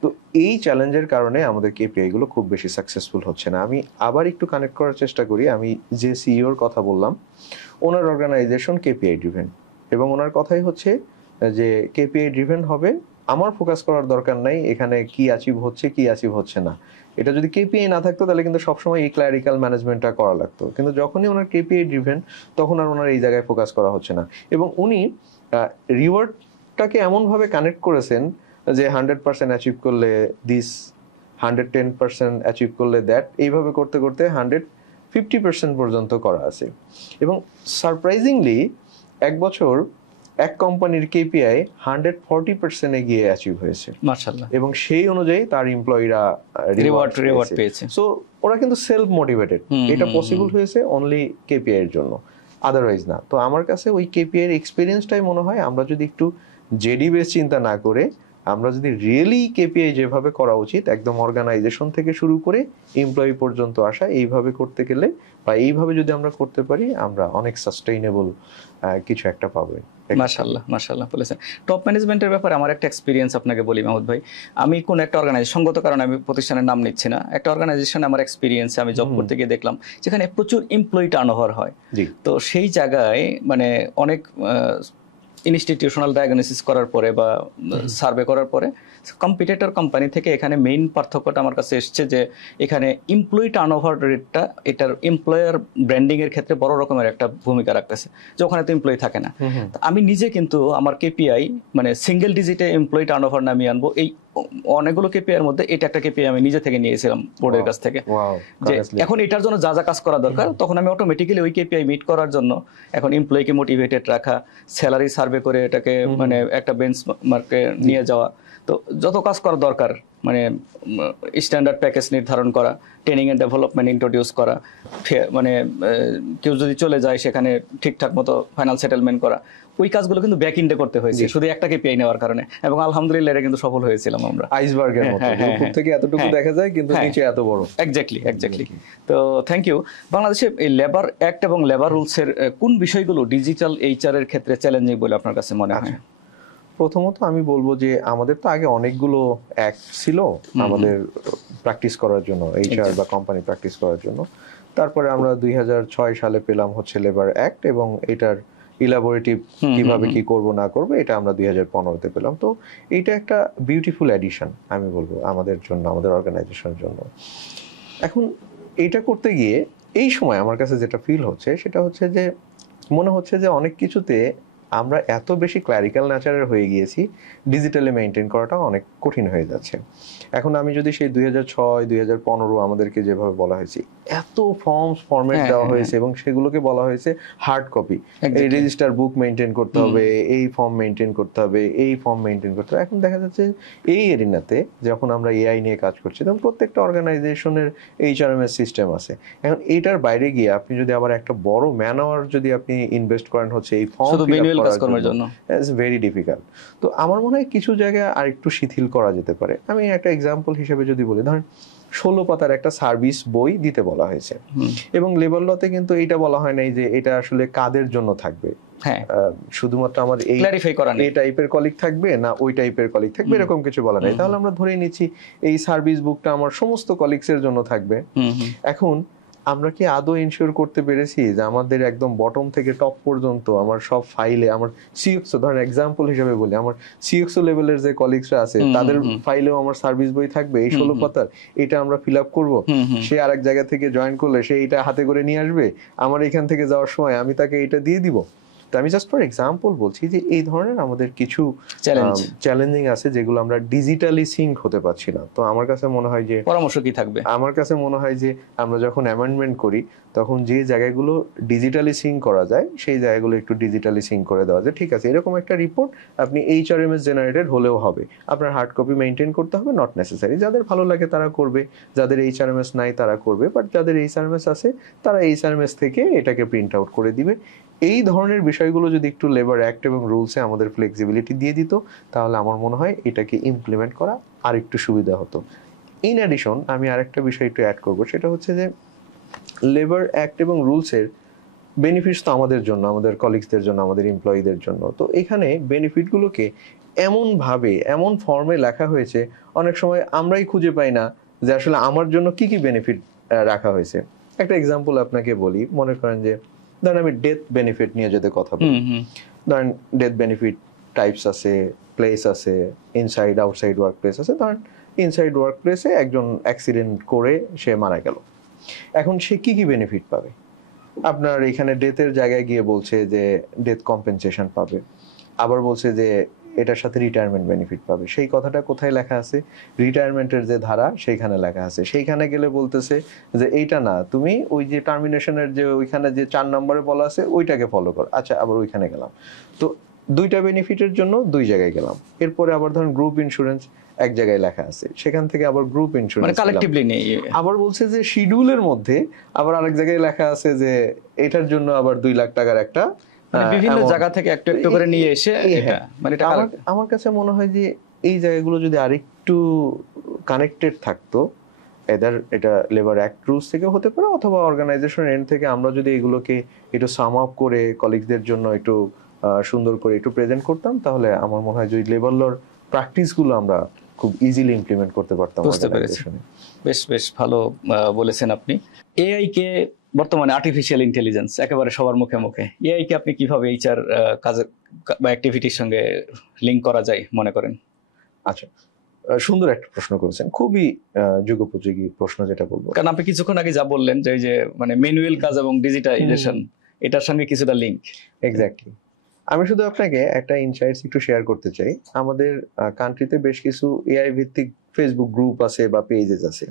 তো এই চ্যালেঞ্জের কারণে আমাদের কেপিআই গুলো খুব বেশি সাকসেসফুল হচ্ছে না। আমি আবার একটু কানেক্ট করার চেষ্টা করি। আমি যে সিইওর কথা বললাম, ওনার অর্গানাইজেশন কেপিআই ড্রিভেন, এবং ওনার কথাই হচ্ছে যে কেপিআই ড্রিভেন হবে, আমার ফোকাস করার দরকার নাই এখানে কি অ্যাচিভ হচ্ছে কি অ্যাচিভ হচ্ছে না। এটা যদি কেপিআই না থাকতো তাহলে কিন্তু সবসময় এই ক্লারিক্যাল ম্যানেজমেন্টটা করা লাগতো, কিন্তু যখনই ওনার কেপিআই ড্রিভেন তখন আর ওনার এই জায়গায় ফোকাস করা হচ্ছে না। এবং উনি রিওয়ার্ডটাকে এমনভাবে কানেক্ট করেছেন যে 100% অ্যাচিভ করলে দিস, 110% অ্যাচিভ করলে দ্যাট, এইভাবে করতে করতে 150% পর্যন্ত করা আছে। এবং সারপ্রাইজিংলি এক বছর এক কোম্পানির কেপিআই 140% গিয়ে অ্যাচিভ হয়েছে, মাশাআল্লাহ, এবং সেই অনুযায়ী তার এমপ্লয়িরা রিওয়ার্ড পেয়েছে। সো ওরা কিন্তু সেলফ মোটিভেটেড, এটা পসিবল হয়েছে অনলি কেপিআই এর জন্য, আদারওয়াইজ না। তো আমার কাছে ওই কেপিআই এর এক্সপেরিয়েন্সটাই মনে হয় আমরা যদি একটু জেডি বেস চিন্তা না করে আমরা যদি রিয়েলি কেপিআই যেভাবে করা উচিত, একদম অর্গানাইজেশন থেকে শুরু করে এমপ্লয়ি পর্যন্ত আসা, এইভাবে করতে গেলে বা এইভাবে যদি আমরা করতে পারি, আমরা অনেক সাস্টেইনেবল কিছু একটা পাবো। মাশাআল্লাহ বলেছেন। টপ ম্যানেজমেন্টের ব্যাপারে আমার একটা এক্সপিরিয়েন্স আপনাকে বলি মাহমুদ ভাই। আমি কোন একটা অর্গানাইজেশন, সঙ্গত কারণে আমি প্রতিষ্ঠানের নাম নিচ্ছি না, একটা অর্গানাইজেশনে আমার এক্সপিরিয়েন্সে আমি জব করতে গিয়ে দেখলাম যেখানে প্রচুর এমপ্লয়ি টার্নওভার হয়। তো সেই জায়গায় মানে অনেক ইনস্টিটিউশনাল ডায়াগনোসিস করার পরে বা সার্ভে করার পরে কম্পিটিটর কোম্পানি থেকে এখানে মেইন পার্থক্যটা আমার কাছে এসছে যে এখানে এমপ্লয়ি টার্নওভার রেটটা এটার এমপ্লয়ার ব্র্যান্ডিং এর ক্ষেত্রে বড় রকমের একটা ভূমিকা রাখতেছে, যে ওখানে তো এমপ্লয়ি থাকে না। আমি নিজে কিন্তু আমার কেপিআই মানে সিঙ্গেল ডিজিটে এমপ্লয়ি টার্নওভার নামিয়ে আনবো, এই অনেকগুলো কেপিআই এর মধ্যে এটা একটা কেপিআই আমি নিজে থেকে নিয়েছিলাম বোর্ডের কাছ থেকে, যে এখন এটার জন্য যা যা কাজ করা দরকার তখন আমি অটোমেটিক্যালি ওই কেপিআই মিট করার জন্য এখন এমপ্লয়িকে মোটিভেটেড রাখা, স্যালারি সার্ভে করে এটাকে মানে একটা বেঞ্চমার্কে নিয়ে যাওয়া, তো যত কাজ করা দরকার মানে স্ট্যান্ডার্ড প্যাকেজ নির্ধারণ করা, ট্রেনিং এন্ড ডেভেলপমেন্ট ইন্ট্রোডিউস করা, মানে কেউ যদি চলে যায় সেখানে ঠিকঠাক মতো ফাইনাল সেটেলমেন্ট করা, ওই কাজগুলো কিন্তু ব্যাক ইন্ডে করতে হয়েছে শুধু একটা কেপিআই নেওয়ার কারণে, এবং আলহামদুলিল্লাহ এটা কিন্তু সফল হয়েছিলাম আমরা। আইসবার্গের মতো উপর থেকে এতটুকু দেখা যায় কিন্তু নিচে এত বড়। এক্স্যাক্টলি। তো থ্যাংক ইউ। বাংলাদেশে এই লেবার অ্যাক্ট এবং লেবার রুলস এর কোন বিষয়গুলো ডিজিটাল এইচআর এর ক্ষেত্রে চ্যালেঞ্জিং বলে আপনার কাছে মনে হয়? প্রথমত আমি বলবো যে আমাদের তো আগে অনেকগুলো অ্যাক্ট ছিল আমাদের প্র্যাকটিস করার জন্য, এইচআর বা কোম্পানি প্র্যাকটিস করার জন্য। তারপরে আমরা 2006 সালে পেলাম হচ্ছে লেবার অ্যাক্ট, এবং এটার ইলাবোরেটিভ কিভাবে কি করব না করব এটা আমরা 2015-তে পেলাম। তো এইটা একটা বিউটিফুল এডিশন আমি বলবো আমাদের জন্য, আমাদের অর্গানাইজেশনের জন্য। এখন এইটা করতে গিয়ে এই সময় আমার কাছে যেটা ফিল হচ্ছে সেটা হচ্ছে যে মনে হচ্ছে যে অনেক কিছুতে আমরা এত বেশি ক্লারিক্যাল নেচারের হয়ে গিয়েছি, ডিজিটালি মেনটেন করাটা অনেক কঠিন হয়ে যাচ্ছে। এখন আমি যদি সেই 2006 2015 আমাদেরকে যেভাবে বলা হয়েছে, এত ফরম্যাট দেওয়া হয়েছে এবং সেগুলোকে বলা হয়েছে হার্ড কপি, এই রেজিস্টার বুক মেনটেন করতে হবে, এই ফর্ম মেনটেন করতে হবে, এই ফর্ম মেনটেন করতে হবে। এখন দেখা যাচ্ছে এই এরিনাতে যখন আমরা এআই নিয়ে কাজ করছি, তখন প্রত্যেকটা অর্গানাইজেশনের এইচআরএমএস সিস্টেম আছে। এখন এইটার বাইরে গিয়ে আপনি যদি আবার একটা বড় ম্যানআওয়ার যদি আপনি ইনভেস্ট করেন হচ্ছে এই ফর্ম কাজকর্মের জন্য, ইটস ভেরি ডিফিকাল্ট। তো আমার মনে হয় কিছু জায়গায় আর একটু শিথিল করা যেতে পারে। আমি একটা এক্সাম্পল হিসেবে যদি বলি, ধরেন 16 পাতার একটা সার্ভিস বই দিতে বলা হয়েছে এবং লেবার লতে কিন্তু এটা বলা হয় নাই যে এটা আসলে কাদের জন্য থাকবে, শুধুমাত্র আমার এই টাইপের কলিগ থাকবে না ওই টাইপের কলিগ থাকবে, এরকম কিছু বলা নাই। তাহলে আমরা ধরে নিচ্ছি এই সার্ভিস বুকটা আমার সমস্ত কলিগসের জন্য থাকবে। এখন আমরা কি আদৌ ইনশিওর করতে পেরেছি যে আমাদের একদম বটম থেকে টপ পর্যন্ত আমার সব ফাইলে, আমার সিএক্সও ধরেন এক্সাম্পল হিসেবে বলি, আমার সিএক্সও লেভেলের যে কলিগসরা আছে তাদের ফাইলেও আমার সার্ভিস বই থাকবে এই 16 পাতার, এটা আমরা ফিল আপ করবো। সে আরেক জায়গা থেকে জয়েন করলে সে এটা হাতে করে নিয়ে আসবে, আমার এখান থেকে যাওয়ার সময় আমি তাকে এটা দিয়ে দিব। তো আমি জাস্ট ফর এক্সাম্পল বলছি যে এই ধরনের আমাদের কিছু চ্যালেঞ্জিং আছে যেগুলো আমরা ডিজিটালি সিঙ্ক হতে পারছি না। তো আমার কাছে মনে হয় যে পরামর্শ কি থাকবে, আমার কাছে মনে হয় যে আমরা যখন অ্যামেন্ডমেন্ট করি তখন যে জায়গাগুলো ডিজিটালি সিঙ্ক করা যায় সেই জায়গাগুলো একটু ডিজিটালি সিঙ্ক করে দেওয়া যায়। ঠিক আছে, এরকম একটা রিপোর্ট আপনি এইচআরএমএস জেনারেটেড হলেও হবে, আপনার হার্ড কপি মেনটেন করতে হবে নট নেসেসারি। যাদের ভালো লাগে তারা করবে, যাদের এইচআরএমএস নাই তারা করবে, বাট যাদের এইচআরএমএস আছে তারা এইচআরএমএস থেকে এটাকে প্রিন্ট আউট করে দিবে। এই ধরনের বিষয়গুলো যদি একটু লেবার অ্যাক্ট এবং রুলসে আমাদের ফ্লেক্সিবিলিটি দিয়ে দিত, তাহলে আমার মনে হয় এটাকে ইমপ্লিমেন্ট করা আর একটু সুবিধা হতো। ইন অ্যাডিশন আমি আরেকটা বিষয় একটু অ্যাড করবো, সেটা হচ্ছে যে লেবার অ্যাক্ট এবং রুলসের বেনিফিটস তো আমাদের জন্য, আমাদের কলিগসদের জন্য, আমাদের এমপ্লয়ীদের জন্য। তো এখানে বেনিফিটগুলোকে এমনভাবে এমন ফর্মে লেখা হয়েছে অনেক সময় আমরাই খুঁজে পাই না যে আসলে আমার জন্য কি কি বেনিফিট রাখা হয়েছে। একটা এক্সাম্পল আপনাকে বলি, মনে করেন যে ধরেন আমি ডেথ বেনিফিট নিয়ে যদি কথা বলি, ধরেন ডেথ বেনিফিট টাইপস আছে, প্লেস আছে, ইনসাইড আউটসাইড ওয়ার্ক প্লেস আছে। ধরেন ইনসাইড ওয়ার্ক প্লেসে একজন অ্যাক্সিডেন্ট করে সে মারা গেল, এখন সে কি কি বেনিফিট পাবে? আপনার এখানে ডেথের জায়গায় গিয়ে বলছে যে ডেথ কম্পেনসেশন পাবে, আবার বলছে যে এটার সাথে রিটায়ারমেন্ট বেনিফিট পাবে। সেই কথাটা কোথায় লেখা আছে? রিটায়ারমেন্টের যে ধারা সেইখানে লেখা আছে। সেইখানে গেলে বলতেছে যে এইটা না, তুমি ওই যে টার্মিনেশনের যে ওইখানে যে 4 নম্বরে বলা আছে ওইটাকে ফলো করো। আচ্ছা, আবার ওইখানে গেলাম, তো দুইটা বেনিফিটের জন্য দুই জায়গায় গেলাম। এরপরে আবার ধরুন গ্রুপ ইন্স্যুরেন্স এক জায়গায় লেখা আছে, সেখান থেকে আবার গ্রুপ ইন্স্যুরেন্স কালেক্টিভলি নেই। আবার বলছে যে শিডিউলের মধ্যে আবার আরেক জায়গায় লেখা আছে যে এটার জন্য আবার 2 লাখ টাকার একটা, বিভিন্ন জায়গা থেকে একটু একটু করে নিয়ে এসে এটা মানে আমার কাছে মনে হয় যে এই জায়গাগুলো যদি আরেকটু কানেক্টেড থাকতো, এটা লেবার অ্যাক্ট রুলস থেকে হতে পারে অথবা অর্গানাইজেশন এন্ড থেকে আমরা যদি এগুলোকে একটু সাম আপ করে কলিগদের জন্য একটু সুন্দর করে একটু প্রেজেন্ট করতাম, তাহলে আমার মনে হয় যে লেবার লর প্র্যাকটিসগুলো আমরা খুব ইজিলি ইমপ্লিমেন্ট করতে পারতাম। বুঝতে পেরেছি, বেশ বেশ ভালো বলেছেন আপনি। এআই কে বর্তমানে আর্টিফিশিয়াল ইন্টেলিজেন্স একেবারে সবার মুখে মুখে, এআই কে আপনি কিভাবে এইচআর কাজের বা অ্যাক্টিভিটির সঙ্গে লিংক করা যায় মনে করেন? আচ্ছা, সুন্দর একটা প্রশ্ন করেছেন, খুবই যুগোপযোগী প্রশ্ন যেটা বলবো। কারণ আপনি কিছুক্ষণ আগে যা বললেন যে মানে ম্যানুয়াল কাজ এবং ডিজিটালাইজেশন, এটার সঙ্গে কিছুটা লিংক। এক্স্যাক্টলি। আমি শুধু আপনাকে একটা ইনসাইটস একটু শেয়ার করতে চাই। আমাদের কান্ট্রিতে বেশ কিছু এআই ভিত্তিক ফেসবুক গ্রুপ আছে বা পেজেস আছে।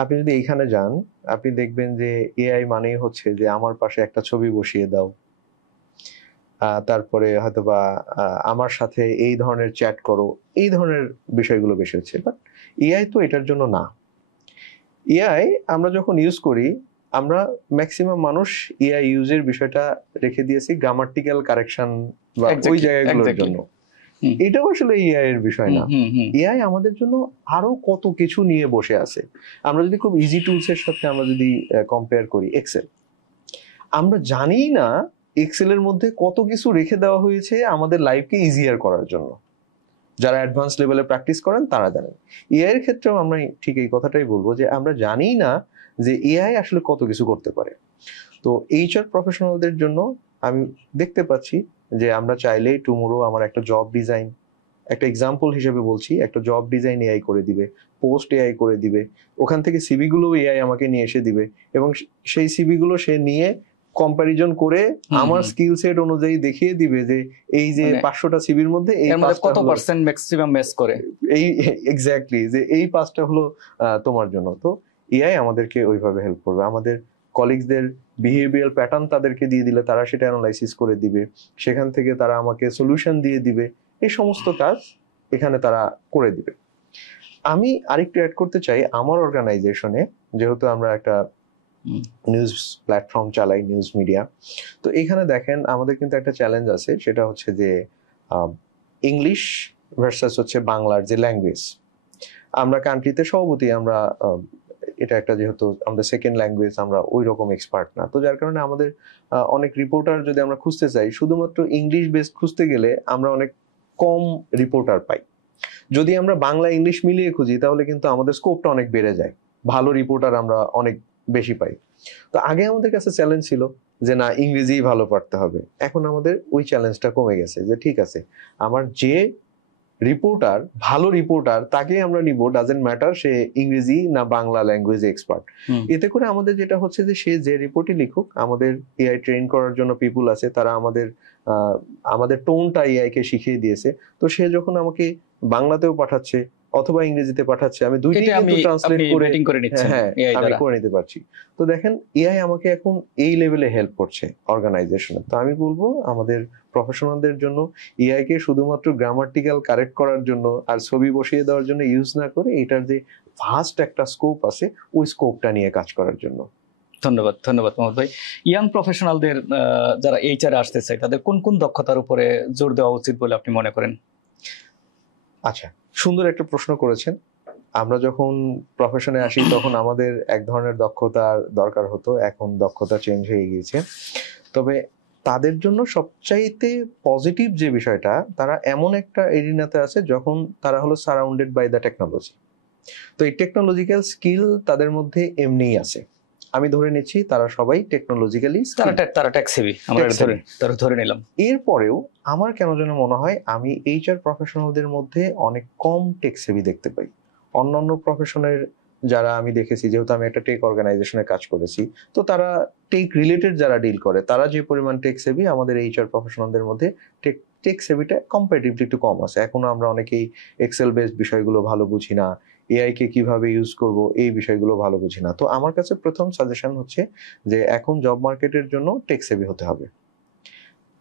আপনি যদি এখানে যান, আপনি দেখবেন যে এআই মানেই হচ্ছে যে আমার পাশে একটা ছবি বসিয়ে দাও, তারপরে হয়তোবা আমার সাথে এই ধরনের চ্যাট করো, এই ধরনের বিষয়গুলো বেশি হচ্ছে। বাট এআই তো এটার জন্য না। এআই আমরা যখন ইউজ করি, আমরা ম্যাক্সিমাম মানুষ এআই ইউজের বিষয়টা রেখে দিয়েছি গ্রামাটিক্যাল কারেকশন বা ওই জায়গাগুলোর জন্য। এটাও আসলে এআই এর বিষয় না। এআই আমাদের জন্য আরো কত কিছু নিয়ে বসে আছে। আমরা যদি খুব ইজি টুলস এর সাথে আমরা যদি কম্পেয়ার করি, এক্সেল, আমরা জানি না এক্সেলের মধ্যে কত কিছু রেখে দেওয়া হয়েছে আমাদের লাইফকে ইজিয়ার করার জন্য। যারা অ্যাডভান্স লেভেলে প্র্যাকটিস করেন তারা জানেন। এআই এর ক্ষেত্রেও আমরা ঠিক এই কথাটাই বলবো যে আমরা জানি না যে এআই আসলে কত কিছু করতে পারে। তো এইচআর প্রফেশনালদের জন্য আমি দেখতে পাচ্ছি যে আমরা চাইলেই টুমোরো আমার একটা জব ডিজাইন, একটা এক্সাম্পল হিসেবে বলছি, একটা জব ডিজাইন এআই করে দিবে, পোস্ট এআই করে দিবে, ওখান থেকে সিভি গুলো এআই আমাকে নিয়ে এসে দিবে এবং সেই সিভি গুলো সে নিয়ে কম্পারিজন করে আমার হুম। স্কিল সেট অনুযায়ী দেখিয়ে দিবে যে এই যে মানে 500টা সিভির মধ্যে এই এর মধ্যে 5টা কত হলো পার্সেন্ট ম্যাক্সিমাম ম্যাচ করে। এই এক্স্যাক্টলি যে এই 5টা হলো তোমার জন্য। তো এআই আমাদেরকে ওইভাবে হেল্প করবে। আমাদের কলিগসদের বিহেভিয়ারাল প্যাটার্ন তাদেরকে দিয়ে দিলে তারা সেটা অ্যানালাইসিস করে দিবে, সেখান থেকে তারা আমাকে সলিউশন দিয়ে দিবে। এই সমস্ত কাজ এখানে তারা করে দিবে। আমি আরেকটু অ্যাড করতে চাই, আমার অর্গানাইজেশনে যেহেতু আমরা একটা নিউজ প্ল্যাটফর্ম চালাই, নিউজ মিডিয়া, তো এখানে দেখেন আমাদের কিন্তু একটা চ্যালেঞ্জ আছে, সেটা হচ্ছে যে ইংলিশ ভার্সাস হচ্ছে বাংলার যে ল্যাঙ্গুয়েজ। আমরা কান্ট্রিতে স্বভাবতই আমরা এটা একটা যেহেতু আমাদের সেকেন্ড ল্যাঙ্গুয়েজ, আমরা ওই রকম এক্সপার্ট না, তো যার কারণে আমাদের অনেক রিপোর্টার যদি আমরা খুঁজতে চাই শুধুমাত্র ইংলিশ বেস খুঁজতে গেলে আমরা অনেক কম রিপোর্টার পাই। যদি আমরা বাংলা ইংলিশ মিলিয়ে খুঁজি তাহলে কিন্তু আমাদের স্কোপটা অনেক বেড়ে যায়, ভালো রিপোর্টার আমরা অনেক বেশি পাই। তো আগে আমাদের কাছে চ্যালেঞ্জ ছিল যে না ইংরেজিই ভালো পারতে হবে, এখন আমাদের ওই চ্যালেঞ্জটা কমে গেছে যে ঠিক আছে আমার যে রিপোর্টার ভালো রিপোর্টার তাকে আমরা নিব, ডাজেন্ট ম্যাটার সে ইংরেজি না বাংলা ল্যাঙ্গুয়েজ এক্সপার্ট। এতে করে আমাদের যেটা হচ্ছে যে সে যে রিপোর্টই লিখুক, আমাদের এআই ট্রেন করার জন্য পিপুল আছে, তারা আমাদের টোনটা এআই কে শিখিয়ে দিয়েছে। তো সে যখন আমাকে বাংলাতেও পাঠাচ্ছে অথবা ইংরেজিতে পাঠাচ্ছে, আমি দুইটাই কিন্তু ট্রান্সলেট করে হ্যাঁ আমি করে নিতে পারছি। তো দেখেন এআই আমাকে এখন এই লেভেলে হেল্প করছে অর্গানাইজেশনে। তো আমি বলবো আমাদের প্রফেশনালদের জন্য এআই কে শুধুমাত্র গ্রামাটিক্যাল কারেক্ট করার জন্য আর ছবি বসিয়ে দেওয়ার জন্য ইউজ না করে এটার যে ভাস্ট একটা স্কোপ আছে ওই স্কোপটা নিয়ে কাজ করার জন্য। ধন্যবাদ মোহাম্মদ ভাই। ইয়াং প্রফেশনালদের যারা এইচআরে আসতে চায় তাদের কোন কোন দক্ষতার উপরে জোর দেওয়া উচিত বলে আপনি মনে করেন? আচ্ছা, সুন্দর একটা প্রশ্ন করেছেন। আমরা যখন প্রফেশনে আসি তখন আমাদের এক ধরনের দক্ষতার দরকার হতো, এখন দক্ষতা চেঞ্জ হয়ে গিয়েছে। তবে তাদের জন্য সবচাইতে পজিটিভ যে বিষয়টা, তারা এমন একটা এরিনাতে আছে যখন তারা হলো সারাউন্ডেড বাই দ্য টেকনোলজি। তো এই টেকনোলজিক্যাল স্কিল তাদের মধ্যে এমনিই আছে। আমি ধরে নিচ্ছি তারা সবাই টেকনোলজিক্যালি তারা ট্যাক্স হেভি, আমরা ধরে নিলাম। এরপরেও আমার কেন যেন মনে হয় আমি এইচআর প্রফেশনালদের মধ্যে অনেক কম টেক হেভি দেখতে পাই। অন্যান্য প্রফেশনের যারা আমি দেখেছি, যেহেতু আমি একটা টেক অর্গানাইজেশনে কাজ করেছি, তো তারা টেক রিলেটেড যারা ডিল করে তারা যে পরিমাণ টেক হেভি, আমাদের এইচআর প্রফেশনালদের মধ্যে টেক হেভিটা কম্পারেটিভলি একটু কম আছে। এখনো আমরা অনেকেই এক্সেল বেসড বিষয়গুলো ভালো বুঝি না, এআই কে কিভাবে ইউজ করব এই বিষয়গুলো ভালো বুঝি না। তো আমার কাছে প্রথম সাজেশন হচ্ছে যে এখন জব মার্কেটের জন্য টেক হেভি হতে হবে,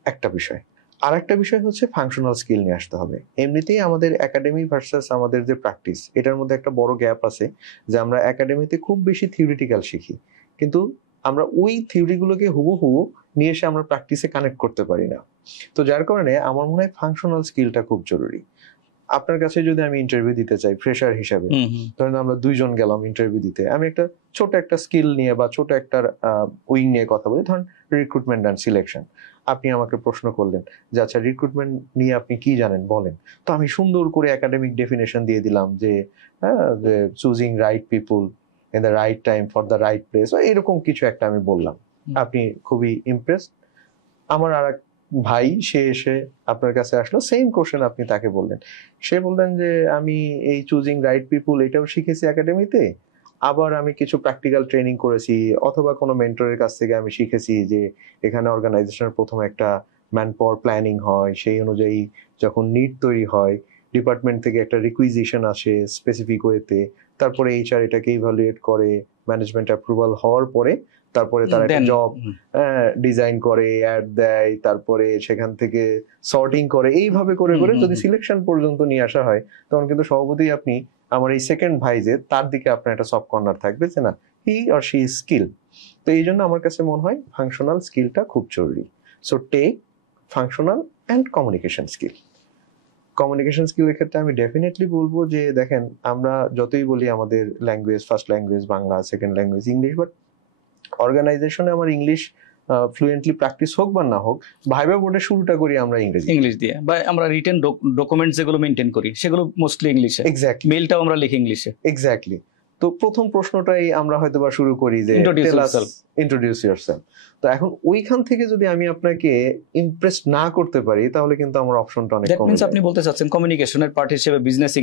একটা বিষয়। আর একটা বিষয় হচ্ছে ফাংশনাল স্কিল নিয়ে আসতে হবে। এমনিতেই আমাদের একাডেমি ভার্সাস আমাদের যে প্র্যাকটিস, এটার মধ্যে একটা বড় গ্যাপ আছে যে আমরা একাডেমিতে খুব বেশি থিওরিটিক্যাল শিখি, কিন্তু আমরা ওই থিওরিগুলোকে হুবহু নিয়ে এসে আমরা প্র্যাকটিসে কানেক্ট করতে পারি না। তো যার কারণে আমার মনে হয় ফাংশনাল স্কিলটা খুব জরুরি। আপনার কাছে যদি আমি ইন্টারভিউ দিতে চাই ফ্রেশার হিসাবে, ধরেন আমরা দুইজন গেলাম ইন্টারভিউ দিতে, আমি একটা ছোট একটা স্কিল নিয়ে বা ছোট একটা উইং নিয়ে কথা বলি, ধরেন রিক্রুটমেন্ট অ্যান্ড সিলেকশন। আপনি আমাকে প্রশ্ন করলেন যে আচ্ছা রিক্রুটমেন্ট নিয়ে আপনি কি জানেন বলেন, তো আমি সুন্দর করে একাডেমিক ডেফিনেশন দিয়ে দিলাম যে choosing right people in the right time for the right place, এরকম কিছু একটা আমি বললাম। আপনি খুবই ইমপ্রেসড। আমার আর এক ভাই সে এসে আপনার কাছে আসলো, সেম কোশ্চেন আপনি তাকে বললেন, সে বললেন যে আমি এই চুজিং রাইট পিপুল এটাও শিখেছি একাডেমিতে, আবার আমি কিছু প্র্যাকটিক্যাল ট্রেনিং করেছি অথবা কোনো মেন্টরের কাছ থেকে আমি শিখেছি যে এখানে অর্গানাইজেশনের প্রথমে একটা ম্যান পাওয়ার প্ল্যানিং হয়, সেই অনুযায়ী যখন নিড তৈরি হয় ডিপার্টমেন্ট থেকে একটা রিকুইজিশন আসে স্পেসিফিক ওয়েতে, তারপরে এইচআর এটাকে ইভালুয়েট করে, ম্যানেজমেন্ট অ্যাপ্রুভাল হওয়ার পরে তারপরে তারা একটা জব ডিজাইন করে, অ্যাড দেয়, তারপরে সেখান থেকে সর্টিং করে, এইভাবে করে করে যদি সিলেকশন পর্যন্ত নিয়ে আসা হয় তখন কিন্তু স্বভাবতই আপনি আমার এই সেকেন্ড ভাই যে তার দিকে আপনার একটা সফট কর্নার থাকবে যে না he or she is skill. তো এই জন্য আমার কাছে মনে হয় ফাংশনাল স্কিলটা খুব জরুরি। So tech, functional and communication skill. Communication স্কিলের ক্ষেত্রে আমি ডেফিনেটলি বলবো যে দেখেন আমরা যতই বলি আমাদের language first language Bangla, second language English, but অর্গানাইজেশনে আমার ইংলিশ ফ্লুয়েন্টলি প্র্যাকটিস হোক বা না হোক, ভাইবা বোর্ডে শুরুটা করি আমরা ইংলিশ দিয়ে, বা আমরা রিটেন ডকুমেন্টস যেগুলো মেইনটেইন করি সেগুলো মোস্টলি ইংলিশে। এক্স্যাক্টলি, মেইলটাও আমরা লিখি ইংলিশে। এক্স্যাক্টলি। তো প্রথম প্রশ্নটাই আমরা হয়তোবা শুরু করি যে ইন্ট্রোডিউস ইয়োরসেলফ। তো এখন ওইখান থেকে যদি আমি আপনাকে ইমপ্রেস না করতে পারি তাহলে কিন্তু আমার অপশনটা অনেক কমে যায়। আপনি বলতে চাচ্ছেন কমিউনিকেশনের পার্ট হিসেবে বিজনেস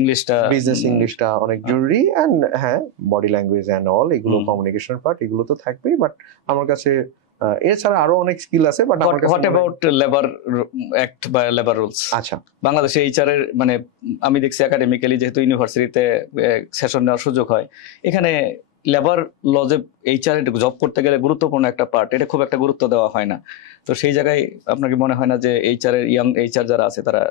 ইংলিশটা অনেক জরুরি, এন্ড হ্যাঁ বডি ল্যাঙ্গুয়েজ এন্ড অল এগুলো কমিউনিকেশনের পার্ট, এগুলো তো থাকবেই, বাট আমার কাছে এছাড়া আরো অনেক স্কিল আছে, বাট আমার কাছে হোয়াট অ্যাবাউট লেবার অ্যাক্ট বা লেবার রুলস? আচ্ছা, বাংলাদেশে এইচআর এর মানে আমি দেখছি একাডেমিক্যালি যেহেতু ইউনিভার্সিটিতে সেশন নেওয়ার সুযোগ হয়, এখানে লেবার লজে এইচআর এর জব করতে গেলে গুরুত্বপূর্ণ একটা পার্ট, এটা খুব একটা গুরুত্ব দেওয়া হয় না। তো সেই জায়গায় আপনার কি মনে হয় না যে এইচআর এর ইয়াং এইচআর যারা আছে তারা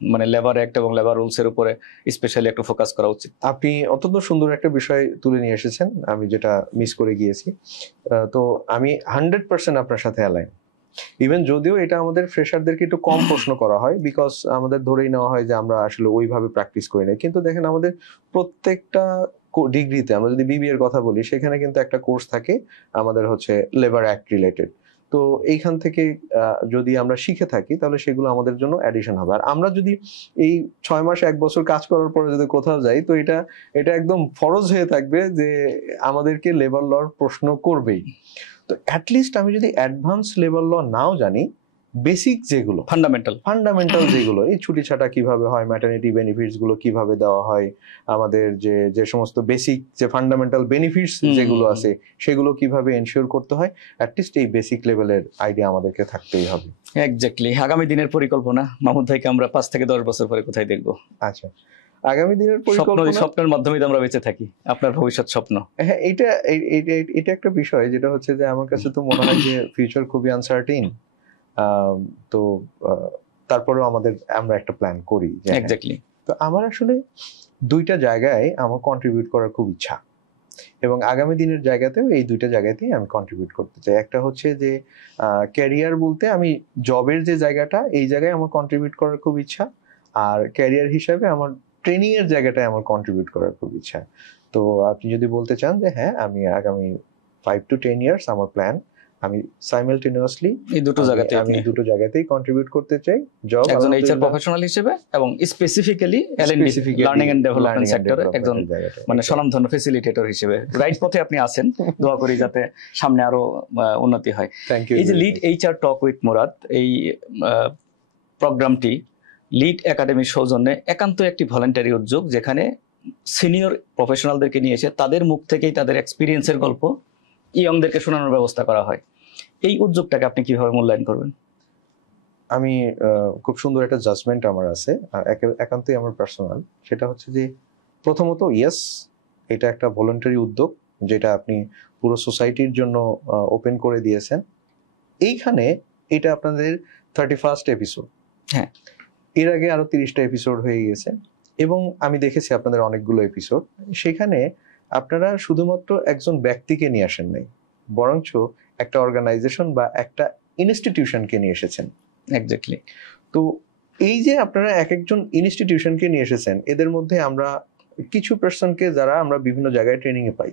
মানে লেবার অ্যাক্ট এবং লেবার রুলস এর উপরে স্পেশালি একটু ফোকাস করা উচিত? আপনি অত্যন্ত সুন্দর একটা বিষয় তুলে নিয়ে এসেছেন, আমি যেটা মিস করে গিয়েছি। তো আমি 100% আপনার সাথে অ্যালাইন। ইভেন যদিও এটা আমাদের ফ্রেশারদেরকে একটু কম প্রশ্ন করা হয়, বিকজ আমাদের ধরেই নেওয়া হয় যে আমরা আসলে ওইভাবে প্র্যাকটিস করি না। কিন্তু দেখেন আমাদের প্রত্যেকটা ডিগ্রিতে, আমরা যদি বিবিএর কথা বলি, সেখানে কিন্তু একটা কোর্স থাকে আমাদের হচ্ছে লেবার অ্যাক্ট রিলেটেড। তো এইখান থেকে যদি আমরা শিখে থাকি তাহলে সেগুলো আমাদের জন্য অ্যাডিশন হবে। আর আমরা যদি এই 6 মাস 1 বছর কাজ করার পরে যদি কোথাও যাই, তো এটা একদম ফরজ হয়ে থাকবে যে আমাদেরকে লেবার লর প্রশ্ন করবেই। তো অ্যাটলিস্ট আমি যদি অ্যাডভান্স লেবার ল নাও জানি, বেসিক যেগুলো ফান্ডামেন্টাল যেগুলো, এই ছুটি ছাটা কিভাবে হয়, ম্যাটারনিটি বেনিফিটস গুলো কিভাবে দেওয়া হয়, আমাদের যে সমস্ত বেসিক যে ফান্ডামেন্টাল বেনিফিটস যেগুলো আছে সেগুলো কিভাবে এনশিওর করতে হয়, অ্যাটলিস্ট এই বেসিক লেভেলের আইডিয়া আমাদেরকে থাকতেই হবে। এক্স্যাক্টলি। আগামী দিনের পরিকল্পনা মাহমুদ ভাইকে আমরা 5 থেকে 10 বছর পরে কোথায় দেখবো? আচ্ছা, আগামী দিনের পরিকল্পনা, স্বপ্নের মাধ্যমে আমরা বেঁচে থাকি, আপনার ভবিষ্যৎ স্বপ্ন। হ্যাঁ, এটা একটা বিষয় যেটা হচ্ছে যে আমার কাছে তো মনে হয় যে ফিউচার খুবই আনসার্টিন। তো তারপরেও আমরা একটা প্ল্যান করি। এক্স্যাক্টলি। তো আমার আসলে 2টা জায়গায় আমার কন্ট্রিবিউট করার খুব ইচ্ছা, এবং আগামী দিনের জায়গাতেও এই 2টা জায়গাতেই আমি কন্ট্রিবিউট করতে চাই। একটা হচ্ছে যে ক্যারিয়ার বলতে আমি জবের যে জায়গাটা, এই জায়গায় আমার কন্ট্রিবিউট করার খুব ইচ্ছা, আর ক্যারিয়ার হিসাবে আমার ট্রেনিং এর জায়গাটায় আমার কন্ট্রিবিউট করার খুব ইচ্ছা। তো আপনি যদি বলতে চান যে হ্যাঁ, আমি আগামী 5 to 10 ইয়ার্স আমার প্ল্যান, আমি সাইমালটেনিয়াসলি এই দুটো জায়গাতেই কন্ট্রিবিউট করতে চাই। জব একজন এইচআর প্রফেশনাল হিসেবে এবং স্পেসিফিক্যালি এলএনডি লার্নিং এন্ড ডেভেলপমেন্ট সেক্টরে একজন মানে স্বনামধন্য ফ্যাসিলিটেটর হিসেবে রাইট পথে আপনি আছেন। দোয়া করি যাতে সামনে আরো উন্নতি হয়। এই যে lead HR talk with Murad, এই প্রোগ্রামটি লিড একাডেমির সৌজন্যে একান্ত একটি ভলান্টারি উদ্যোগ, যেখানে সিনিয়র প্রফেশনালদেরকে নিয়ে এসে তাদের মুখ থেকেই তাদের এক্সপিরিয়েন্সের গল্প ইয়ংদেরকে শোনানোর ব্যবস্থা করা হয়। এই উদ্যোগটাকে আপনি কিভাবে মূল্যায়ন করবেন? আমি খুব সুন্দর একটা জাজমেন্ট আমার আছে, একান্তই আমার পার্সোনাল। সেটা হচ্ছে যে প্রথমত ইয়েস, এটা একটা ভলান্টারি উদ্যোগ যেটা আপনি পুরো সোসাইটির জন্য ওপেন করে দিয়েছেন। এইখানে এটা আপনাদের 31st এপিসোড। হ্যাঁ, এর আগে আরো 30টা এপিসোড হয়ে গেছে, এবং আমি দেখেছি আপনাদের অনেকগুলো এপিসোড। সেখানে আপনারা শুধুমাত্র একজন ব্যক্তিকে নিয়ে আসেন নাই, বরঞ্চ একটা অর্গানাইজেশন বা একটা ইনস্টিটিউশনকে নিয়ে এসেছেন। এক্স্যাক্টলি। তো এই যে আপনারা এক একজন ইনস্টিটিউশনকে নিয়ে এসেছেন, এদের মধ্যে আমরা কিছু পার্সনকে যারা আমরা বিভিন্ন জায়গায় ট্রেনিং এ পাই,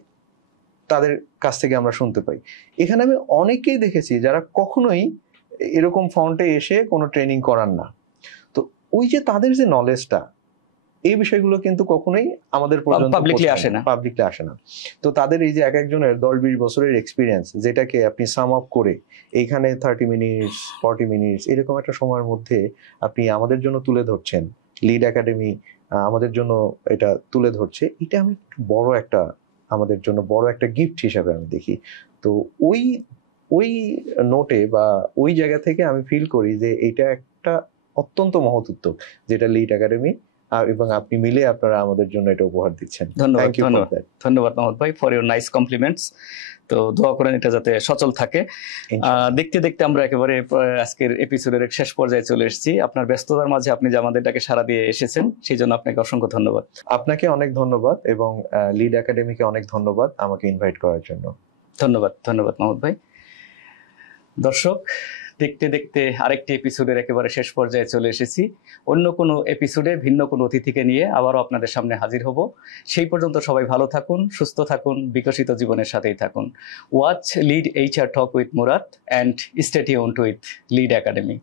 তাদের কাছ থেকে আমরা শুনতে পাই। এখানে আমি অনেকেই দেখেছি যারা কখনোই এরকম ফ্রন্টে এসে কোনো ট্রেনিং করান না। তো ওই যে তাদের যে নলেজটা, এই বিষয়গুলো কিন্তু কখনোই আমাদের পর্যন্ত পাবলিকলি আসে না। তো তাদের এই যে এক একজনের 10-20 বছরের এক্সপিরিয়েন্স, যেটাকে আপনি সাম আপ করে এইখানে 30 মিনিটস 40 মিনিটস এরকম একটা সময়ের মধ্যে আপনি আমাদের জন্য তুলে ধরছেন, লিড একাডেমি আমাদের জন্য এটা তুলে ধরছে, এটা আমি আমাদের জন্য বড় একটা গিফট হিসাবে আমি দেখি। তো ওই নোটে বা ওই জায়গা থেকে আমি ফিল করি যে এটা একটা অত্যন্ত মহৎ উদ্যোগ যেটা লিড একাডেমি এবং আপনি মিলে আপনারা আমাদের জন্য এটা উপহার দিচ্ছেন। ধন্যবাদ মাহমুদ ভাই ফর ইউর নাইস কমপ্লিমেন্টস। তো দোয়া করেন এটা যাতে সচল থাকে। দেখতে দেখতে আমরা একেবারে আজকের এপিসোডের শেষ পর্যায়ে চলে এসেছি। আপনার ব্যস্ততার মাঝে আপনি যে আমাদেরটাকে সাড়া দিয়ে এসেছেন, সেই জন্য আপনাকে অসংখ্য ধন্যবাদ। আপনাকে অনেক ধন্যবাদ, এবং লিড একাডেমিকে অনেক ধন্যবাদ আমাকে ইনভাইট করার জন্য। ধন্যবাদ মাহমুদ ভাই। দর্শক, দেখতে দেখতে আরেকটি এপিসোডের একেবারে শেষ পর্যায়ে চলে এসেছি। অন্য কোনো এপিসোডে ভিন্ন কোনো অতিথিকে নিয়ে আবারও আপনাদের সামনে হাজির হব। সেই পর্যন্ত সবাই ভালো থাকুন, সুস্থ থাকুন, বিকশিত জীবনের সাথেই থাকুন। Watch lead HR talk with Murad and stay tuned with lead academy.